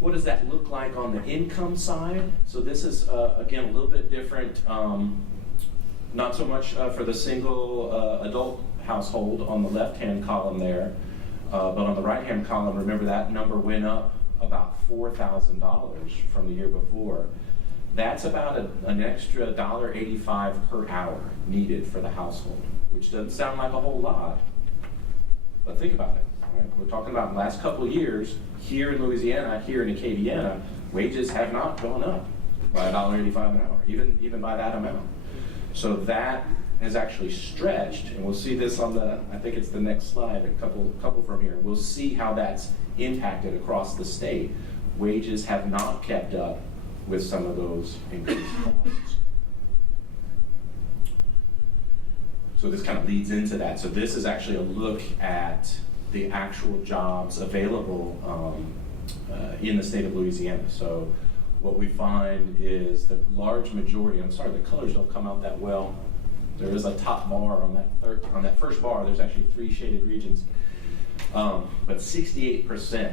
What does that look like on the income side? So this is, again, a little bit different, not so much for the single adult household on the left-hand column there, but on the right-hand column, remember that number went up about $4,000 from the year before. That's about an extra $1.85 per hour needed for the household, which doesn't sound like a whole lot, but think about it. Right? We're talking about in the last couple of years, here in Louisiana, here in Acadiana, wages have not gone up by $1.85 an hour, even by that amount. So that has actually stretched, and we'll see this on I think it's the next slide, a couple from here. We'll see how that's impacted across the state. Wages have not kept up with some of those increased costs. So this kind of leads into that. So this is actually a look at the actual jobs available in the state of Louisiana. So what we find is the large majority, I'm sorry, the colors don't come out that well. There is a top bar on that first bar, there's actually 3 shaded regions. But 68%,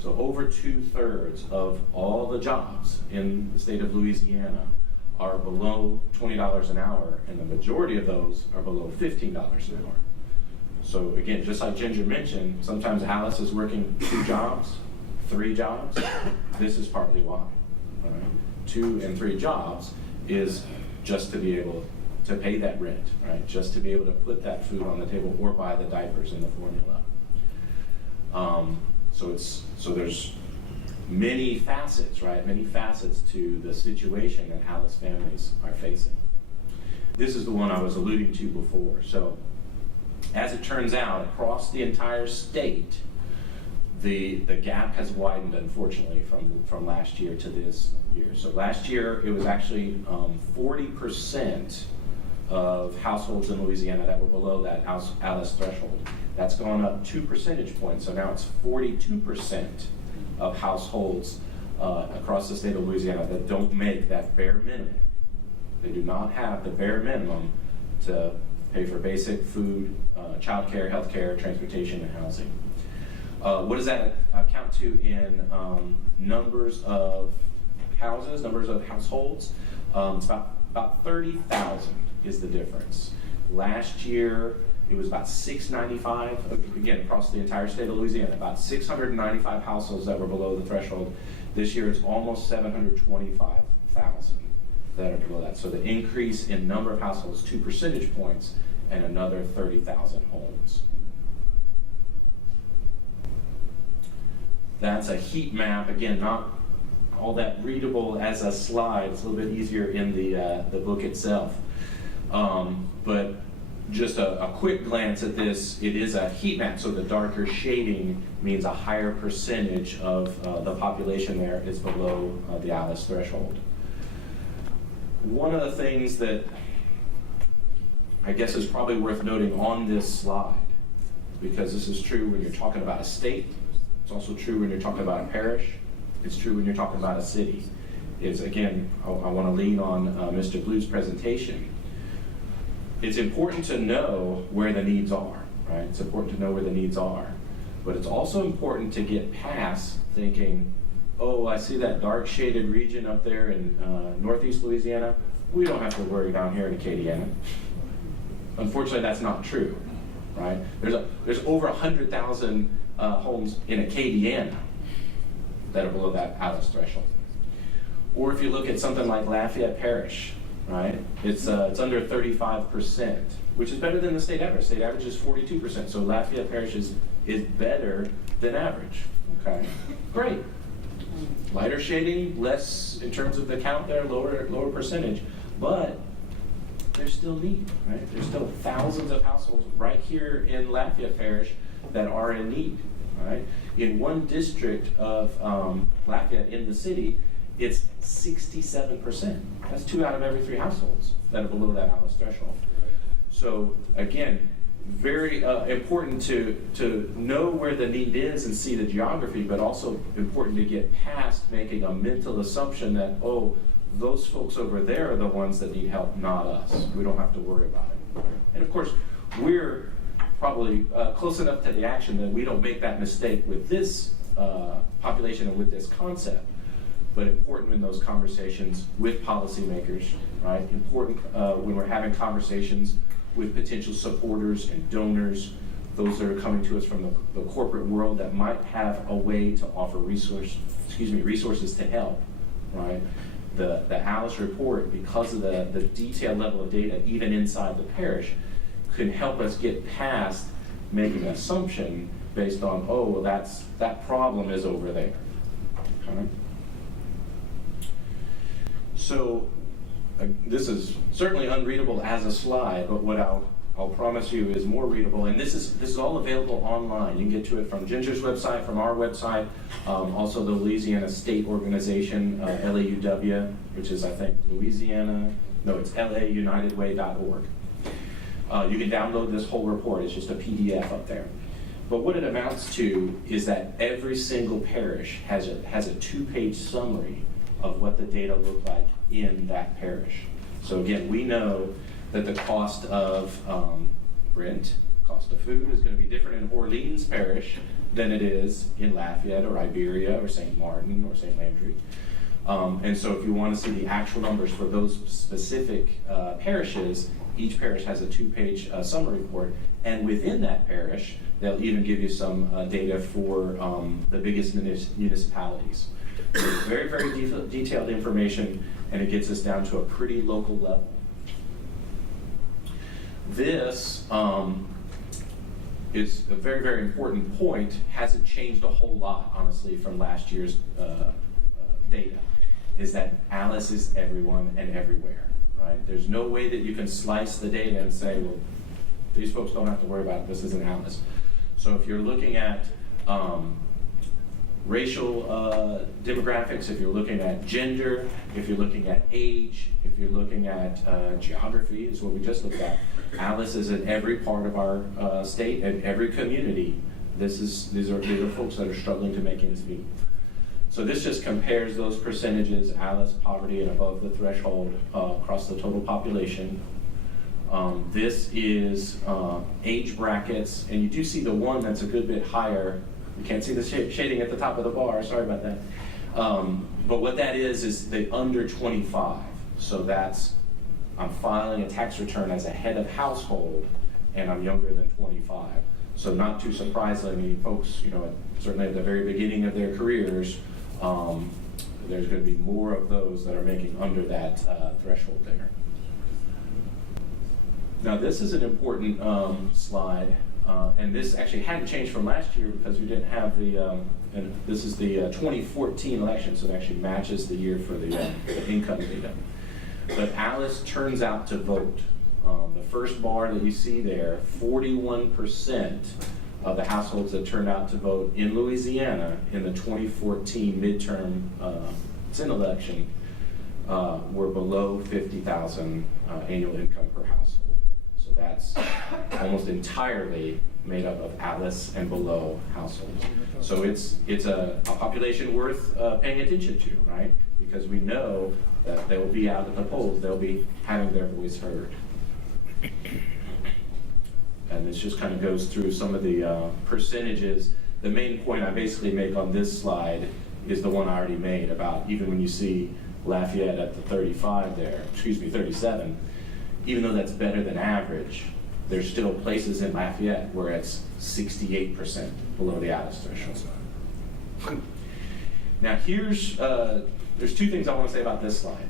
so over 2/3 of all the jobs in the state of Louisiana are below $20 an hour, and the majority of those are below $15 an hour. So again, just like Ginger mentioned, sometimes Alice is working 2 jobs, 3 jobs. This is partly why. Right? 2 and 3 jobs is just to be able to pay that rent, right? Just to be able to put that food on the table or buy the diapers and the formula. So there's many facets, right? Many facets to the situation that Alice families are facing. This is the one I was alluding to before. So as it turns out, across the entire state, the gap has widened, unfortunately, from last year to this year. So last year, it was actually 40% of households in Louisiana that were below that ALIS threshold. That's gone up 2 percentage points, so now it's 42% of households across the state of Louisiana that don't make that bare minimum. They do not have the bare minimum to pay for basic food, childcare, healthcare, transportation, and housing. What does that account to in numbers of houses, numbers of households? It's about 30,000 is the difference. Last year, it was about 695, again, across the entire state of Louisiana, about 695 households that were below the threshold. This year, it's almost 725,000 that are below that. So the increase in number of households, 2 percentage points, and another 30,000 homes. That's a heat map. Again, not all that readable as a slide. It's a little bit easier in the book itself. But just a quick glance at this, it is a heat map, so the darker shading means a higher percentage of the population there is below the ALIS threshold. One of the things that I guess is probably worth noting on this slide, because this is true when you're talking about a state, it's also true when you're talking about a parish, it's true when you're talking about a city, is again, I want to lean on Mr. Blue's presentation. It's important to know where the needs are, right? It's important to know where the needs are. But it's also important to get past thinking, oh, I see that dark shaded region up there in northeast Louisiana. We don't have to worry down here in Acadiana. Unfortunately, that's not true, right? There's over 100,000 homes in Acadiana that are below that ALIS threshold. Or if you look at something like Lafayette Parish, right? It's under 35%, which is better than the state average. State average is 42%, so Lafayette Parish is better than average, okay? Great. Lighter shading, less in terms of the count there, lower percentage, but there's still need, right? There's still thousands of households right here in Lafayette Parish that are in need, right? In one district of Lafayette in the city, it's 67%. That's 2 out of every 3 households that are below that ALIS threshold. So again, very important to know where the need is and see the geography, but also important to get past making a mental assumption that, oh, those folks over there are the ones that need help, not us. We don't have to worry about it. And of course, we're probably close enough to the action that we don't make that mistake with this population and with this concept. But important in those conversations with policymakers, right? Important when we're having conversations with potential supporters and donors, those that are coming to us from the corporate world that might have a way to offer resources to help, right? The ALIS report, because of the detailed level of data, even inside the parish, can help us get past making an assumption based on, oh, well, that problem is over there, okay? So this is certainly unreadable as a slide, but what I'll promise you is more readable, and this is all available online. You can get to it from Ginger's website, from our website, also the Louisiana State Organization, LAUW, which is, I think, it's launitedway.org. You can download this whole report. It's just a PDF up there. But what it amounts to is that every single parish has a 2-page summary of what the data look like in that parish. So again, we know that the cost of rent, cost of food is going to be different in Orleans Parish than it is in Lafayette or Iberia or St. Martin or St. Landry. And so if you want to see the actual numbers for those specific parishes, each parish has a 2-page summary report, and within that parish, they'll even give you some data for the biggest municipalities. So very, very detailed information, and it gets us down to a pretty local level. This is a very, very important point. Hasn't changed a whole lot, honestly, from last year's data, is that ALIS is everyone and everywhere, right? There's no way that you can slice the data and say, well, these folks don't have to worry about it. This isn't ALIS. So if you're looking at racial demographics, if you're looking at gender, if you're looking at age, if you're looking at geography, is what we just looked at. ALIS is in every part of our state and every community. These are folks that are struggling to make ends meet. So this just compares those percentages, ALIS, poverty, and above the threshold across the total population. This is age brackets, and you do see the one that's a good bit higher. You can't see the shading at the top of the bar, sorry about that. But what that is the under 25. So that's, I'm filing a tax return as a head of household, and I'm younger than 25. So not too surprisingly, folks, certainly at the very beginning of their careers, there's going to be more of those that are making under that threshold there. Now this is an important slide, and this actually hadn't changed from last year because we didn't have and this is the 2014 election, so it actually matches the year for the income data. But ALIS turns out to vote. The first bar that you see there, 41% of the households that turned out to vote in Louisiana in the 2014 midterm Senate election were below 50,000 annual income per household. So that's almost entirely made up of ALIS and below households. So it's a population worth paying attention to, right? Because we know that they will be out at the polls, they'll be having their voice heard. And this just kind of goes through some of the percentages. The main point I basically make on this slide is the one I already made about even when you see Lafayette at the 35 there, 37, even though that's better than average, there's still places in Lafayette where it's 68% below the ALIS threshold. Now there's two things I want to say about this slide.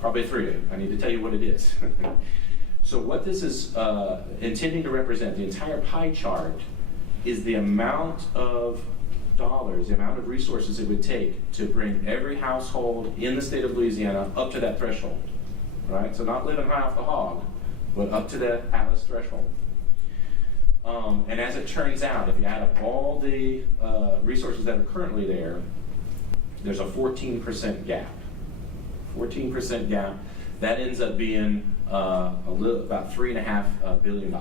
Probably three. I need to tell you what it is. So what this is intending to represent, the entire pie chart, is the amount of dollars, the amount of resources it would take to bring every household in the state of Louisiana up to that threshold, right? So not living high off the hog, but up to the ALIS threshold. And as it turns out, if you add up all the resources that are currently there, there's a 14% gap. 14% gap. That ends up being about $3.5 billion.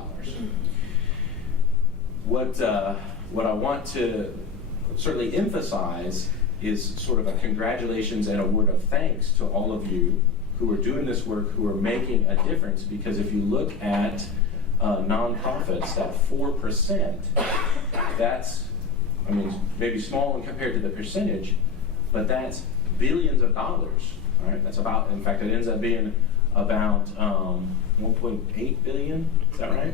What I want to certainly emphasize is sort of a congratulations and a word of thanks to all of you who are doing this work, who are making a difference, because if you look at nonprofits, that 4%, that's, maybe small when compared to the percentage, but that's billions of dollars, right? That's about, in fact, it ends up being about 1.8 billion, is that right?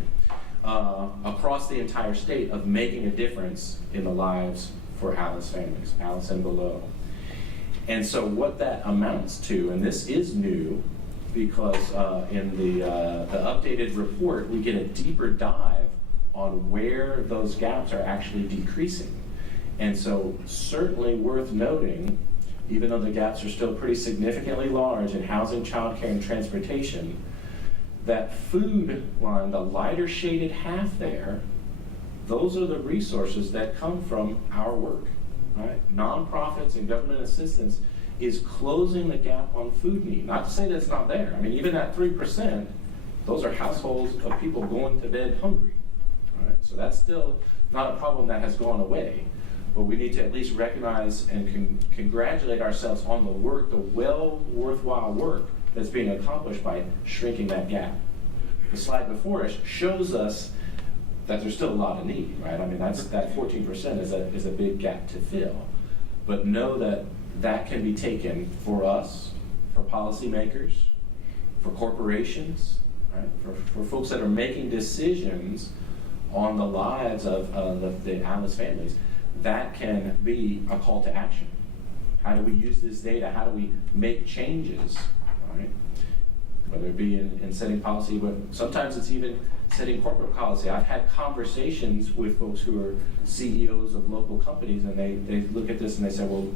Across the entire state of making a difference in the lives for ALIS families, ALIS and below. And so what that amounts to, and this is new, because in the updated report, we get a deeper dive on where those gaps are actually decreasing. And so certainly worth noting, even though the gaps are still pretty significantly large in housing, childcare, and transportation, that food line, the lighter shaded half there, those are the resources that come from our work, right? Nonprofits and government assistance is closing the gap on food need. Not to say that it's not there. Even that 3%, those are households of people going to bed hungry, right? So that's still not a problem that has gone away. But we need to at least recognize and congratulate ourselves on the work, the worthwhile work that's being accomplished by shrinking that gap. The slide before us shows us that there's still a lot of need, right? That 14% is a big gap to fill. But know that that can be taken for us, for policymakers, for corporations, right? For folks that are making decisions on the lives of the ALIS families. That can be a call to action. How do we use this data? How do we make changes, right? Whether it be in setting policy, but sometimes it's even setting corporate policy. I've had conversations with folks who are CEOs of local companies, and they look at this and they say, well,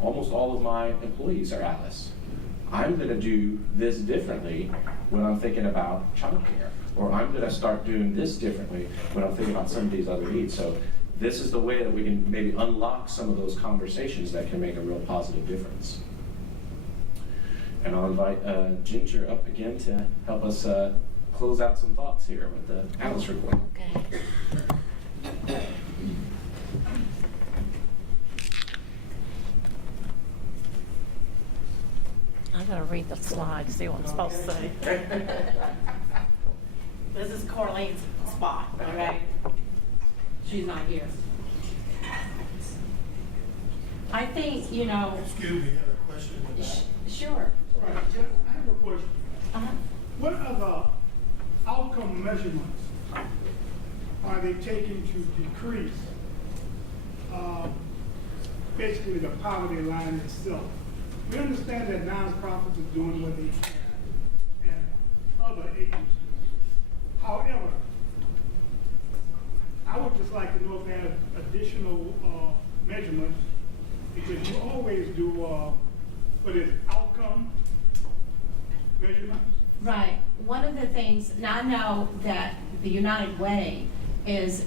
almost all of my employees are ALIS. I'm going to do this differently when I'm thinking about childcare, or I'm going to start doing this differently when I'm thinking about some of these other needs. So this is the way that we can maybe unlock some of those conversations that can make a real positive difference. And I'll invite Ginger up again to help us close out some thoughts here with the Alice report. Okay. I gotta read the slide to see what I'm supposed to say. This is Corlene's spot, okay? She's not here. I think, you know. Excuse me, I have a question with that. Sure. Right, I have a question. Uh-huh. What are the outcome measurements are they taking to decrease, basically the poverty line itself? We understand that nonprofits are doing what they can and other agencies. However, I would just like to know if there are additional measurements, because you always do, what is it, outcome measurements? Right. One of the things, now I know that the United Way is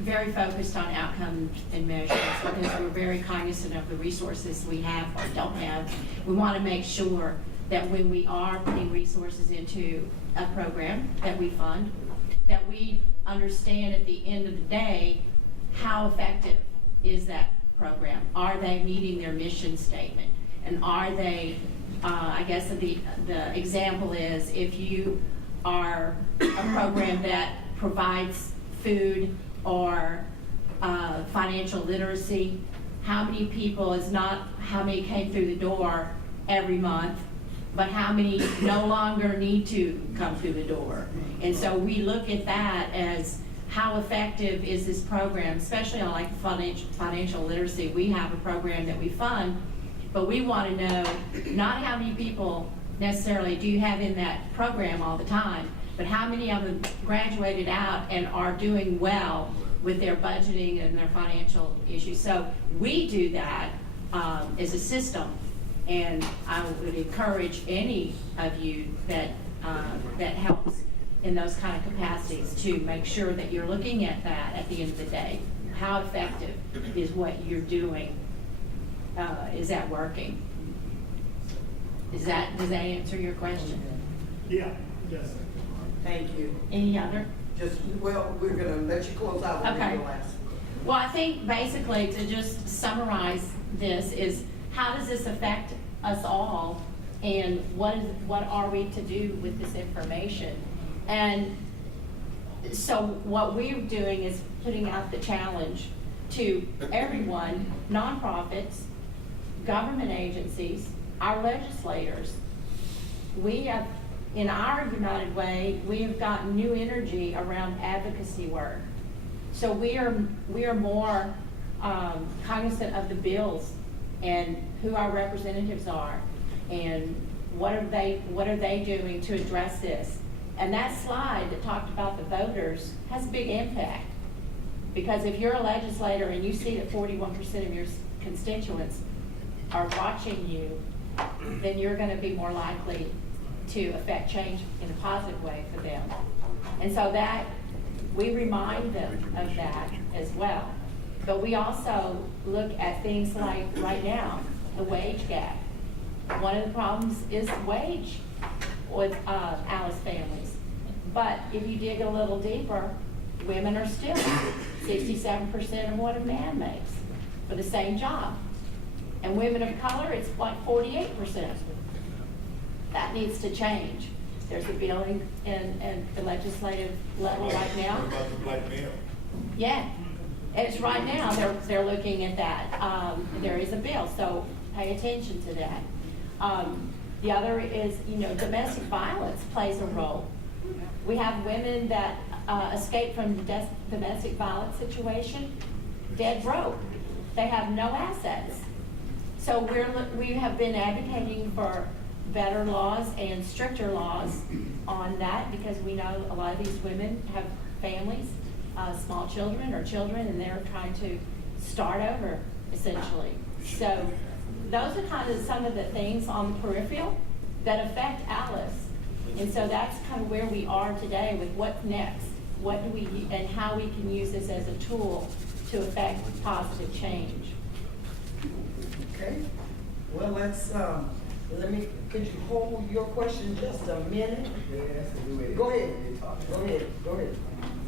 very focused on outcome and measures because we're very cognizant of the resources we have or don't have. We want to make sure that when we are putting resources into a program that we fund, that we understand at the end of the day how effective is that program. Are they meeting their mission statement? And are they, I guess the example is if you are a program that provides food or financial literacy, how many people is not how many came through the door every month, but how many no longer need to come through the door. And so we look at that as how effective is this program, especially on like financial literacy. We have a program that we fund, but we want to know not how many people necessarily do you have in that program all the time, but how many of them graduated out and are doing well with their budgeting and their financial issues. So we do that as a system, and I would encourage any of you that that helps in those kind of capacities to make sure that you're looking at that at the end of the day. How effective is what you're doing? Is that working? Does that answer your question? Yeah, yes. Thank you. Any other? Just, well, we're gonna let you close out with Okay. your last. Well, I think basically to just summarize this is how does this affect us all, and what are we to do with this information? And so what we're doing is putting out the challenge to everyone, nonprofits, government agencies, our legislators. We have, in our United Way, we have gotten new energy around advocacy work. So we are more cognizant of the bills and who our representatives are and what are they doing to address this. And that slide that talked about the voters has a big impact, because if you're a legislator and you see that 41% of your constituents are watching you, then you're going to be more likely to affect change in a positive way for them. And so that, we remind them of that as well. But we also look at things like right now, the wage gap. One of the problems is wage with Alice families. But if you dig a little deeper, women are still 67% of what a man makes for the same job. And women of color, it's like 48%. That needs to change. There's a bill in the legislative level right now. What about the black male? Yeah, it's right now, they're looking at that. There is a bill, so pay attention to that. The other is, domestic violence plays a role. We have women that escape from the domestic violence situation dead broke. They have no assets. So we have been advocating for better laws and stricter laws on that, because we know a lot of these women have families, small children or children, and they're trying to start over, essentially. So those are kind of some of the things on the peripheral that affect Alice. And so that's kind of where we are today with what's next. What do we, and how we can use this as a tool to affect positive change. Okay, well, could you hold your question just a minute? Go ahead.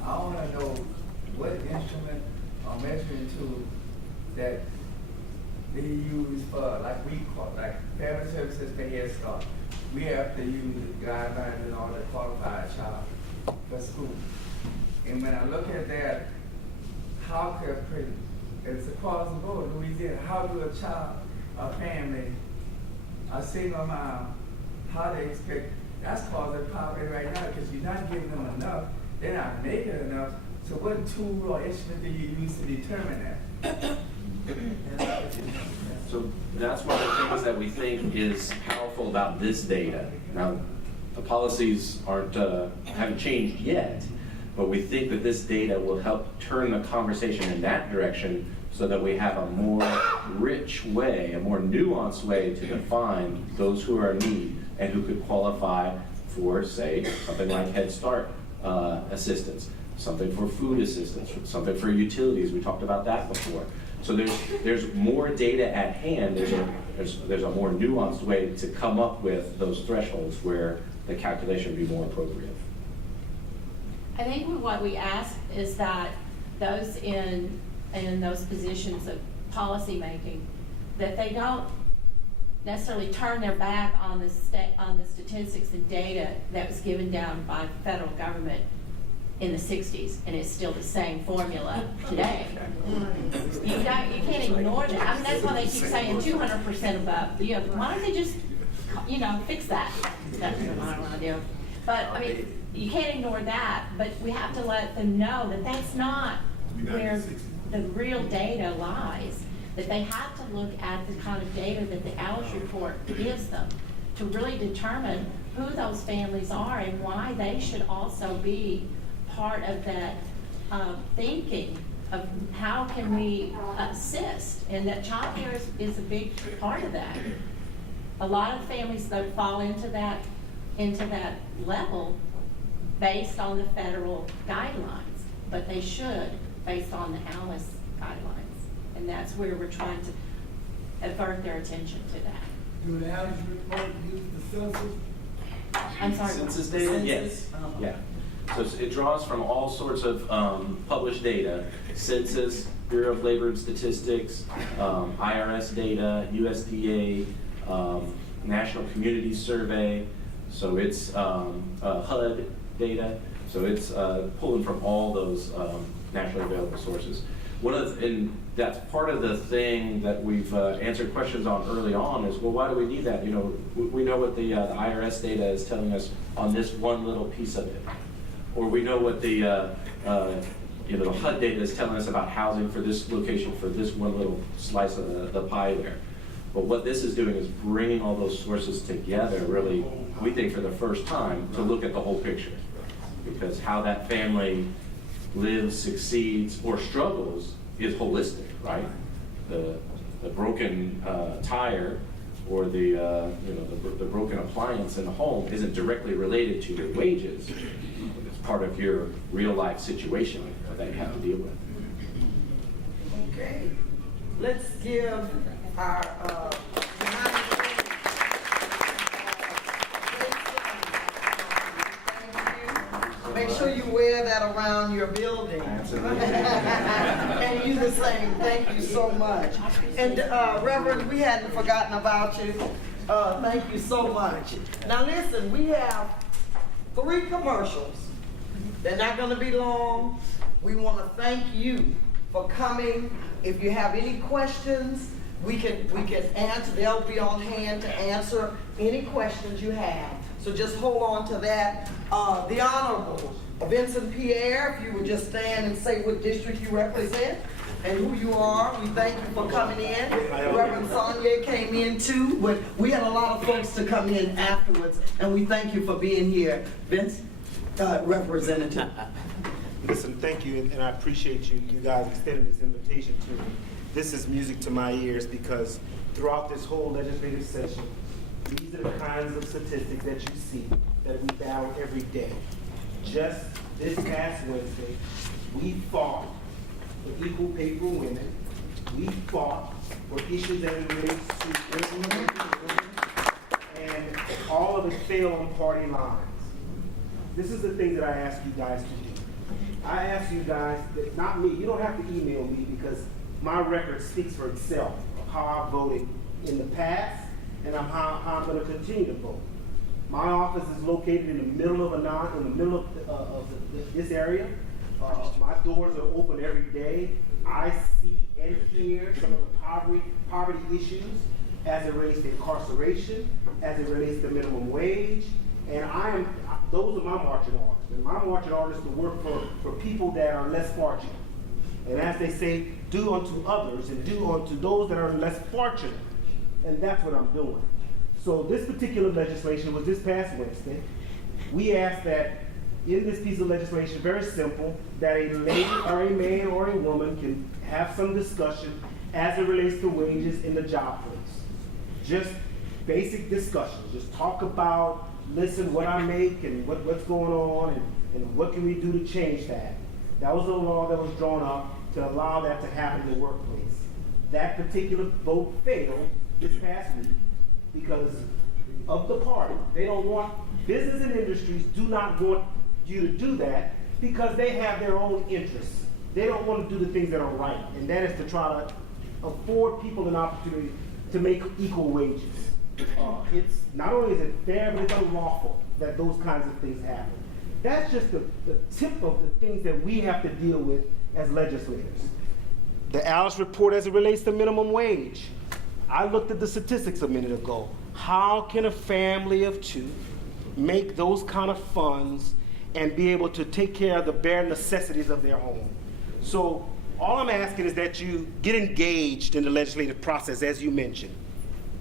I want to know what instrument or measuring tool that they use for, like family services for Head Start. We have to use guidelines in order to qualify a child for school. And when I look at that, how could, it's across the board, Louisiana, how do a child, a family, a single mom, how they expect, that's causing poverty right now because you're not giving them enough, they're not making enough. So what tool or instrument do you use to determine that? So that's one of the things that we think is powerful about this data. Now, the policies haven't changed yet, but we think that this data will help turn the conversation in that direction so that we have a more rich way, a more nuanced way to define those who are in need and who could qualify for, say, something like Head Start assistance, something for food assistance, something for utilities. We talked about that before. So there's more data at hand. There's a more nuanced way to come up with those thresholds where the calculation would be more appropriate. I think what we ask is that those in those positions of policy making, that they don't necessarily turn their back on the statistics and data that was given down by the federal government in the 60s, and it's still the same formula today. You can't ignore that. I mean, that's why they keep saying 200% above. Why don't they just, fix that? That's my idea. But I mean, you can't ignore that. But we have to let them know that that's not where the real data lies. That they have to look at the kind of data that the ALIS report gives them to really determine who those families are and why they should also be part of that thinking of how can we assist, and that child care is a big part of that. A lot of families that fall into that level based on the federal guidelines, but they should based on the ALIS guidelines, and that's where we're trying to avert their attention to that. Do the ALIS report use the census? I'm sorry. Census data? Yes. Yeah. So it draws from all sorts of published data: census, Bureau of Labor and Statistics, IRS data, USDA, National Community Survey. So it's HUD data. So it's pulling from all those nationally available sources. And that's part of the thing that we've answered questions on early on is, well, why do we need that? We know what the IRS data is telling us on this one little piece of it. Or we know what the HUD data is telling us about housing for this location for this one little slice of the pie there. But what this is doing is bringing all those sources together, really, we think for the first time, to look at the whole picture. Because how that family lives, succeeds, or struggles is holistic, right? The broken tire or the broken appliance in the home isn't directly related to your wages. It's part of your real life situation that you have to deal with. Okay, let's give our make sure you wear that around your building. And you the same. Thank you so much. And Reverend, we hadn't forgotten about you. Thank you so much. Now listen, we have 3 commercials. They're not going to be long. We want to thank you for coming. If you have any questions, we can answer. They'll be on hand to answer any questions you have. So just hold on to that. The Honorable Vincent Pierre, if you would just stand and say what district you represent and who you are. We thank you for coming in. Reverend Sonia came in too, but we had a lot of folks to come in afterwards, and we thank you for being here. Vince, Representative. Listen, thank you, and I appreciate you guys extending this invitation to me. This is music to my ears because throughout this whole legislative session, these are the kinds of statistics that you see that we battle every day. Just this past Wednesday, we fought for equal pay for women. We fought for issues that relates to women, and all of it failed on party lines. This is the thing that I ask you guys to do. I ask you guys, that, not me, you don't have to email me because my record speaks for itself of how I voted in the past and how I'm going to continue to vote. My office is located in the middle of this area. My doors are open every day. I see and hear some of the poverty issues as it relates to incarceration, as it relates to minimum wage, and those are my marching orders. And my marching orders to work for people that are less fortunate. And as they say, do unto others and do unto those that are less fortunate. And that's what I'm doing. So this particular legislation was this past Wednesday. We asked that in this piece of legislation, very simple, that a lady or a man or a woman can have some discussion as it relates to wages in the job place. Just basic discussion. Just talk about, listen, what I make and what's going on and what can we do to change that. That was a law that was drawn up to allow that to happen in the workplace. That particular vote failed this past week because of the party. They don't want, business and industries do not want you to do that because they have their own interests. They don't want to do the things that are right, and that is to try to afford people an opportunity to make equal wages. It's not only is it fair, but it's unlawful that those kinds of things happen. That's just the tip of the things that we have to deal with as legislators. The ALICE report as it relates to minimum wage. I looked at the statistics a minute ago. How can a family of two make those kind of funds and be able to take care of the bare necessities of their home? So all I'm asking is that you get engaged in the legislative process, as you mentioned.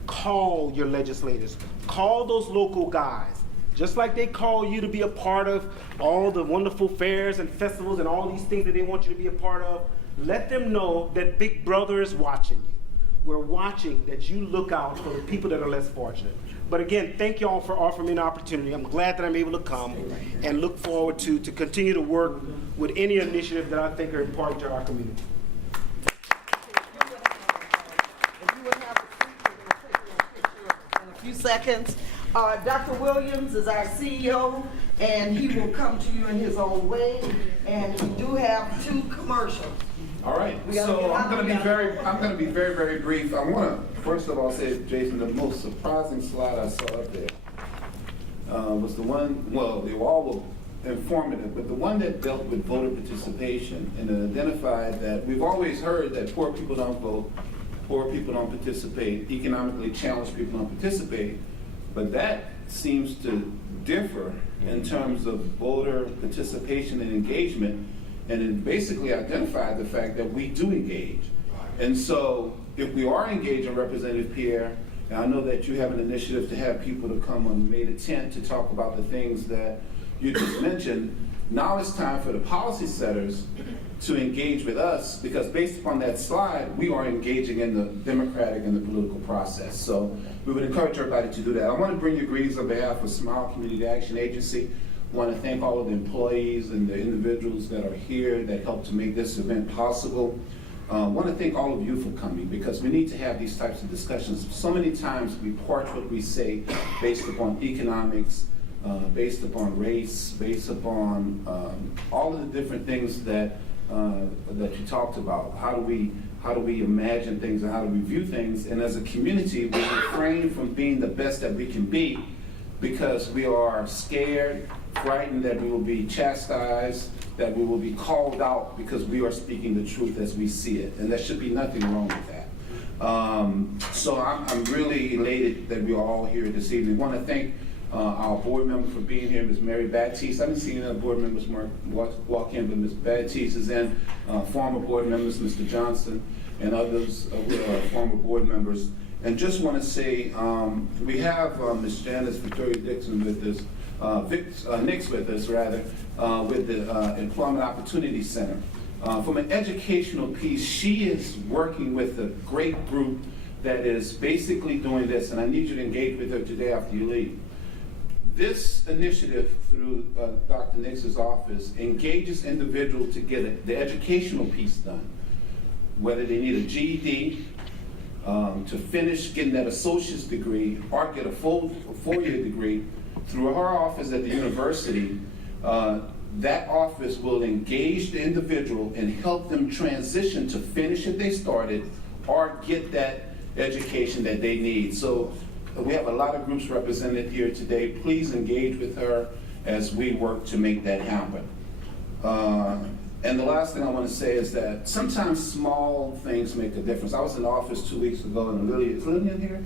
Call your legislators. Call those local guys. Just like they call you to be a part of all the wonderful fairs and festivals and all these things that they want you to be a part of, let them know that Big Brother is watching you. We're watching that you look out for the people that are less fortunate. But again, thank you all for offering me an opportunity. I'm glad that I'm able to come and look forward to continue to work with any initiative that I think are important to our community. In a few seconds. Dr. Williams is our CEO, and he will come to you in his own way. And we do have 2 commercials. All right, so I'm going to be very, very brief. I want to first of all say, Jason, the most surprising slide I saw up there was the one. Well, they all were informative, but the one that dealt with voter participation and it identified that we've always heard that poor people don't vote, poor people don't participate, economically challenged people don't participate, but that seems to differ in terms of voter participation and engagement. And it basically identified the fact that we do engage. And so if we are engaging, Representative Pierre, and I know that you have an initiative to have people to come on May the 10th to talk about the things that you just mentioned, now it's time for the policy setters to engage with us, because based upon that slide, we are engaging in the democratic and the political process. So we would encourage everybody to do that. I want to bring you greetings on behalf of Smile Community Action Agency. I want to thank all of the employees and the individuals that are here that helped to make this event possible. I want to thank all of you for coming, because we need to have these types of discussions. So many times we parch what we say based upon economics, based upon race, based upon all of the different things that you talked about. How do we imagine things and how do we view things? And as a community, we refrain from being the best that we can be because we are scared, frightened that we will be chastised, that we will be called out because we are speaking the truth as we see it. And there should be nothing wrong with that. So I'm really elated that we are all here this evening. I want to thank our board member for being here, Ms. Mary Baptiste. I haven't seen other board members walk in, but Ms. Baptiste is in. Former board members, Mr. Johnson, and others who are former board members. And just want to say, we have Ms. Janice Victoria Dixon with us, Nix with us rather, with the Employment Opportunity Center. From an educational piece, she is working with a great group that is basically doing this, and I need you to engage with her today after you leave. This initiative through Dr. Nix's office engages individuals to get the educational piece done. whether they need a GED, to finish getting that associate's degree or get a four-year degree through our office at the university, that office will engage the individual and help them transition to finish if they started or get that education that they need. So we have a lot of groups represented here today. Please engage with her as we work to make that happen. And the last thing I want to say is that sometimes small things make a difference. I was in the office 2 weeks ago, and Lillian here?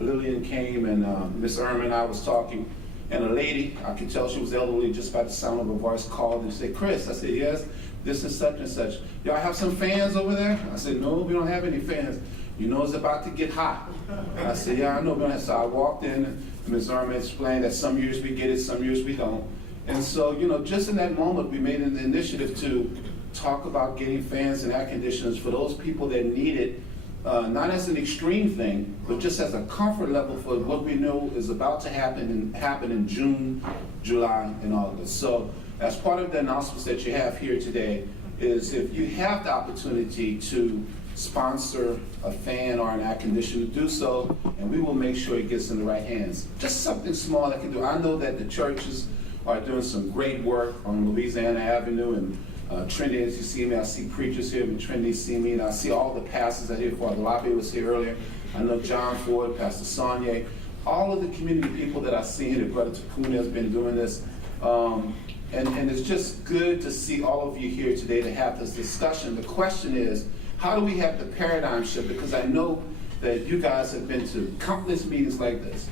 Lillian came, and Miss Irma and I was talking, and a lady, I could tell she was elderly just by the sound of her voice, called and said, "Chris," I said, "Yes, this is such and such. Y'all have some fans over there?" I said, "No, we don't have any fans. You know it's about to get hot." I said, "Yeah, I know." So I walked in, and Ms. Irma explained that some years we get it, some years we don't. And so, you know, just in that moment, we made an initiative to talk about getting fans and air conditioners for those people that need it, not as an extreme thing, but just as a comfort level for what we know is about to happen in June, July, and August. So as part of the announcements that you have here today is if you have the opportunity to sponsor a fan or an air conditioner, do so, and we will make sure it gets in the right hands. Just something small that can do. I know that the churches are doing some great work on Louisiana Avenue and Trinity. As you see me, I see preachers here, and Trinity see me, and I see all the pastors that are here. Father Lafayette was here earlier. I know John Ford, Pastor Sonia, all of the community people that I see here. Brother Takuna has been doing this. And it's just good to see all of you here today to have this discussion. The question is, how do we have the paradigm shift? Because I know that you guys have been to countless meetings like this.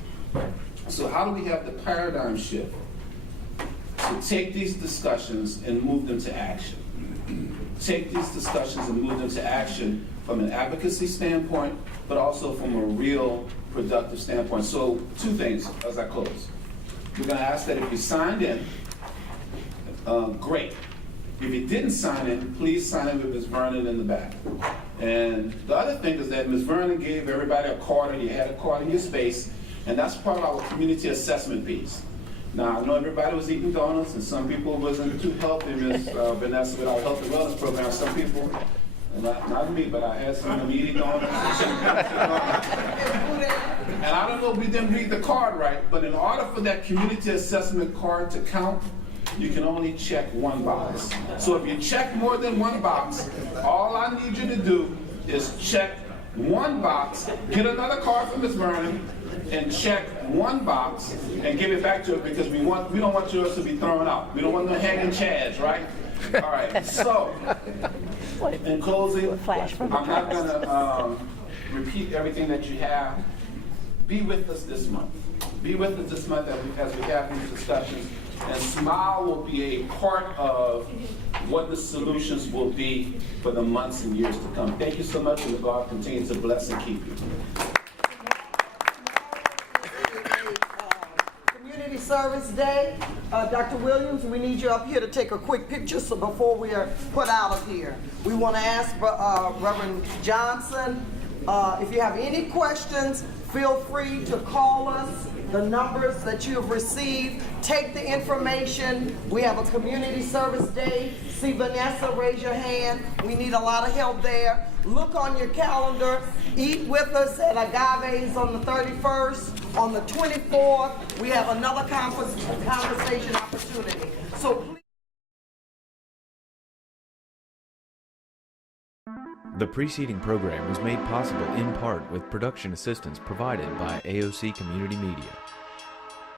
So how do we have the paradigm shift to take these discussions and move them to action? Take these discussions and move them to action from an advocacy standpoint, but also from a real productive standpoint. So 2 things as I close. We're going to ask that if you signed in, great. If you didn't sign in, please sign in with Ms. Vernon in the back. And the other thing is that Ms. Vernon gave everybody a card, and you had a card in your space, and that's part of our community assessment piece. Now, I know everybody was eating donuts, and some people wasn't too healthy, Ms. Vanessa, with our health and wellness program. Some people, not me, but I had some of them eating donuts. And I don't know if we didn't read the card right, but in order for that community assessment card to count, you can only check 1 box. So if you check more than 1 box, all I need you to do is check 1 box, get another card from Ms. Vernon, and check 1 box and give it back to her, because we don't want yours to be thrown out. We don't want no hanging chads, right? All right. So in closing, I'm not going to repeat everything that you have. Be with us this month. Be with us this month as we have these discussions. And SMILE will be a part of what the solutions will be for the months and years to come. Thank you so much, and God continue to bless and keep you. Community Service Day. Dr. Williams, we need you up here to take a quick picture so before we are put out of here. We want to ask Reverend Johnson, if you have any questions, feel free to call us. The numbers that you have received, take the information. We have a community service day. See Vanessa, raise your hand. We need a lot of help there. Look on your calendar. Eat with us at Agave's on the 31st. On the 24th, we have another conversation opportunity. So please. The preceding program was made possible in part with production assistance provided by AOC Community Media.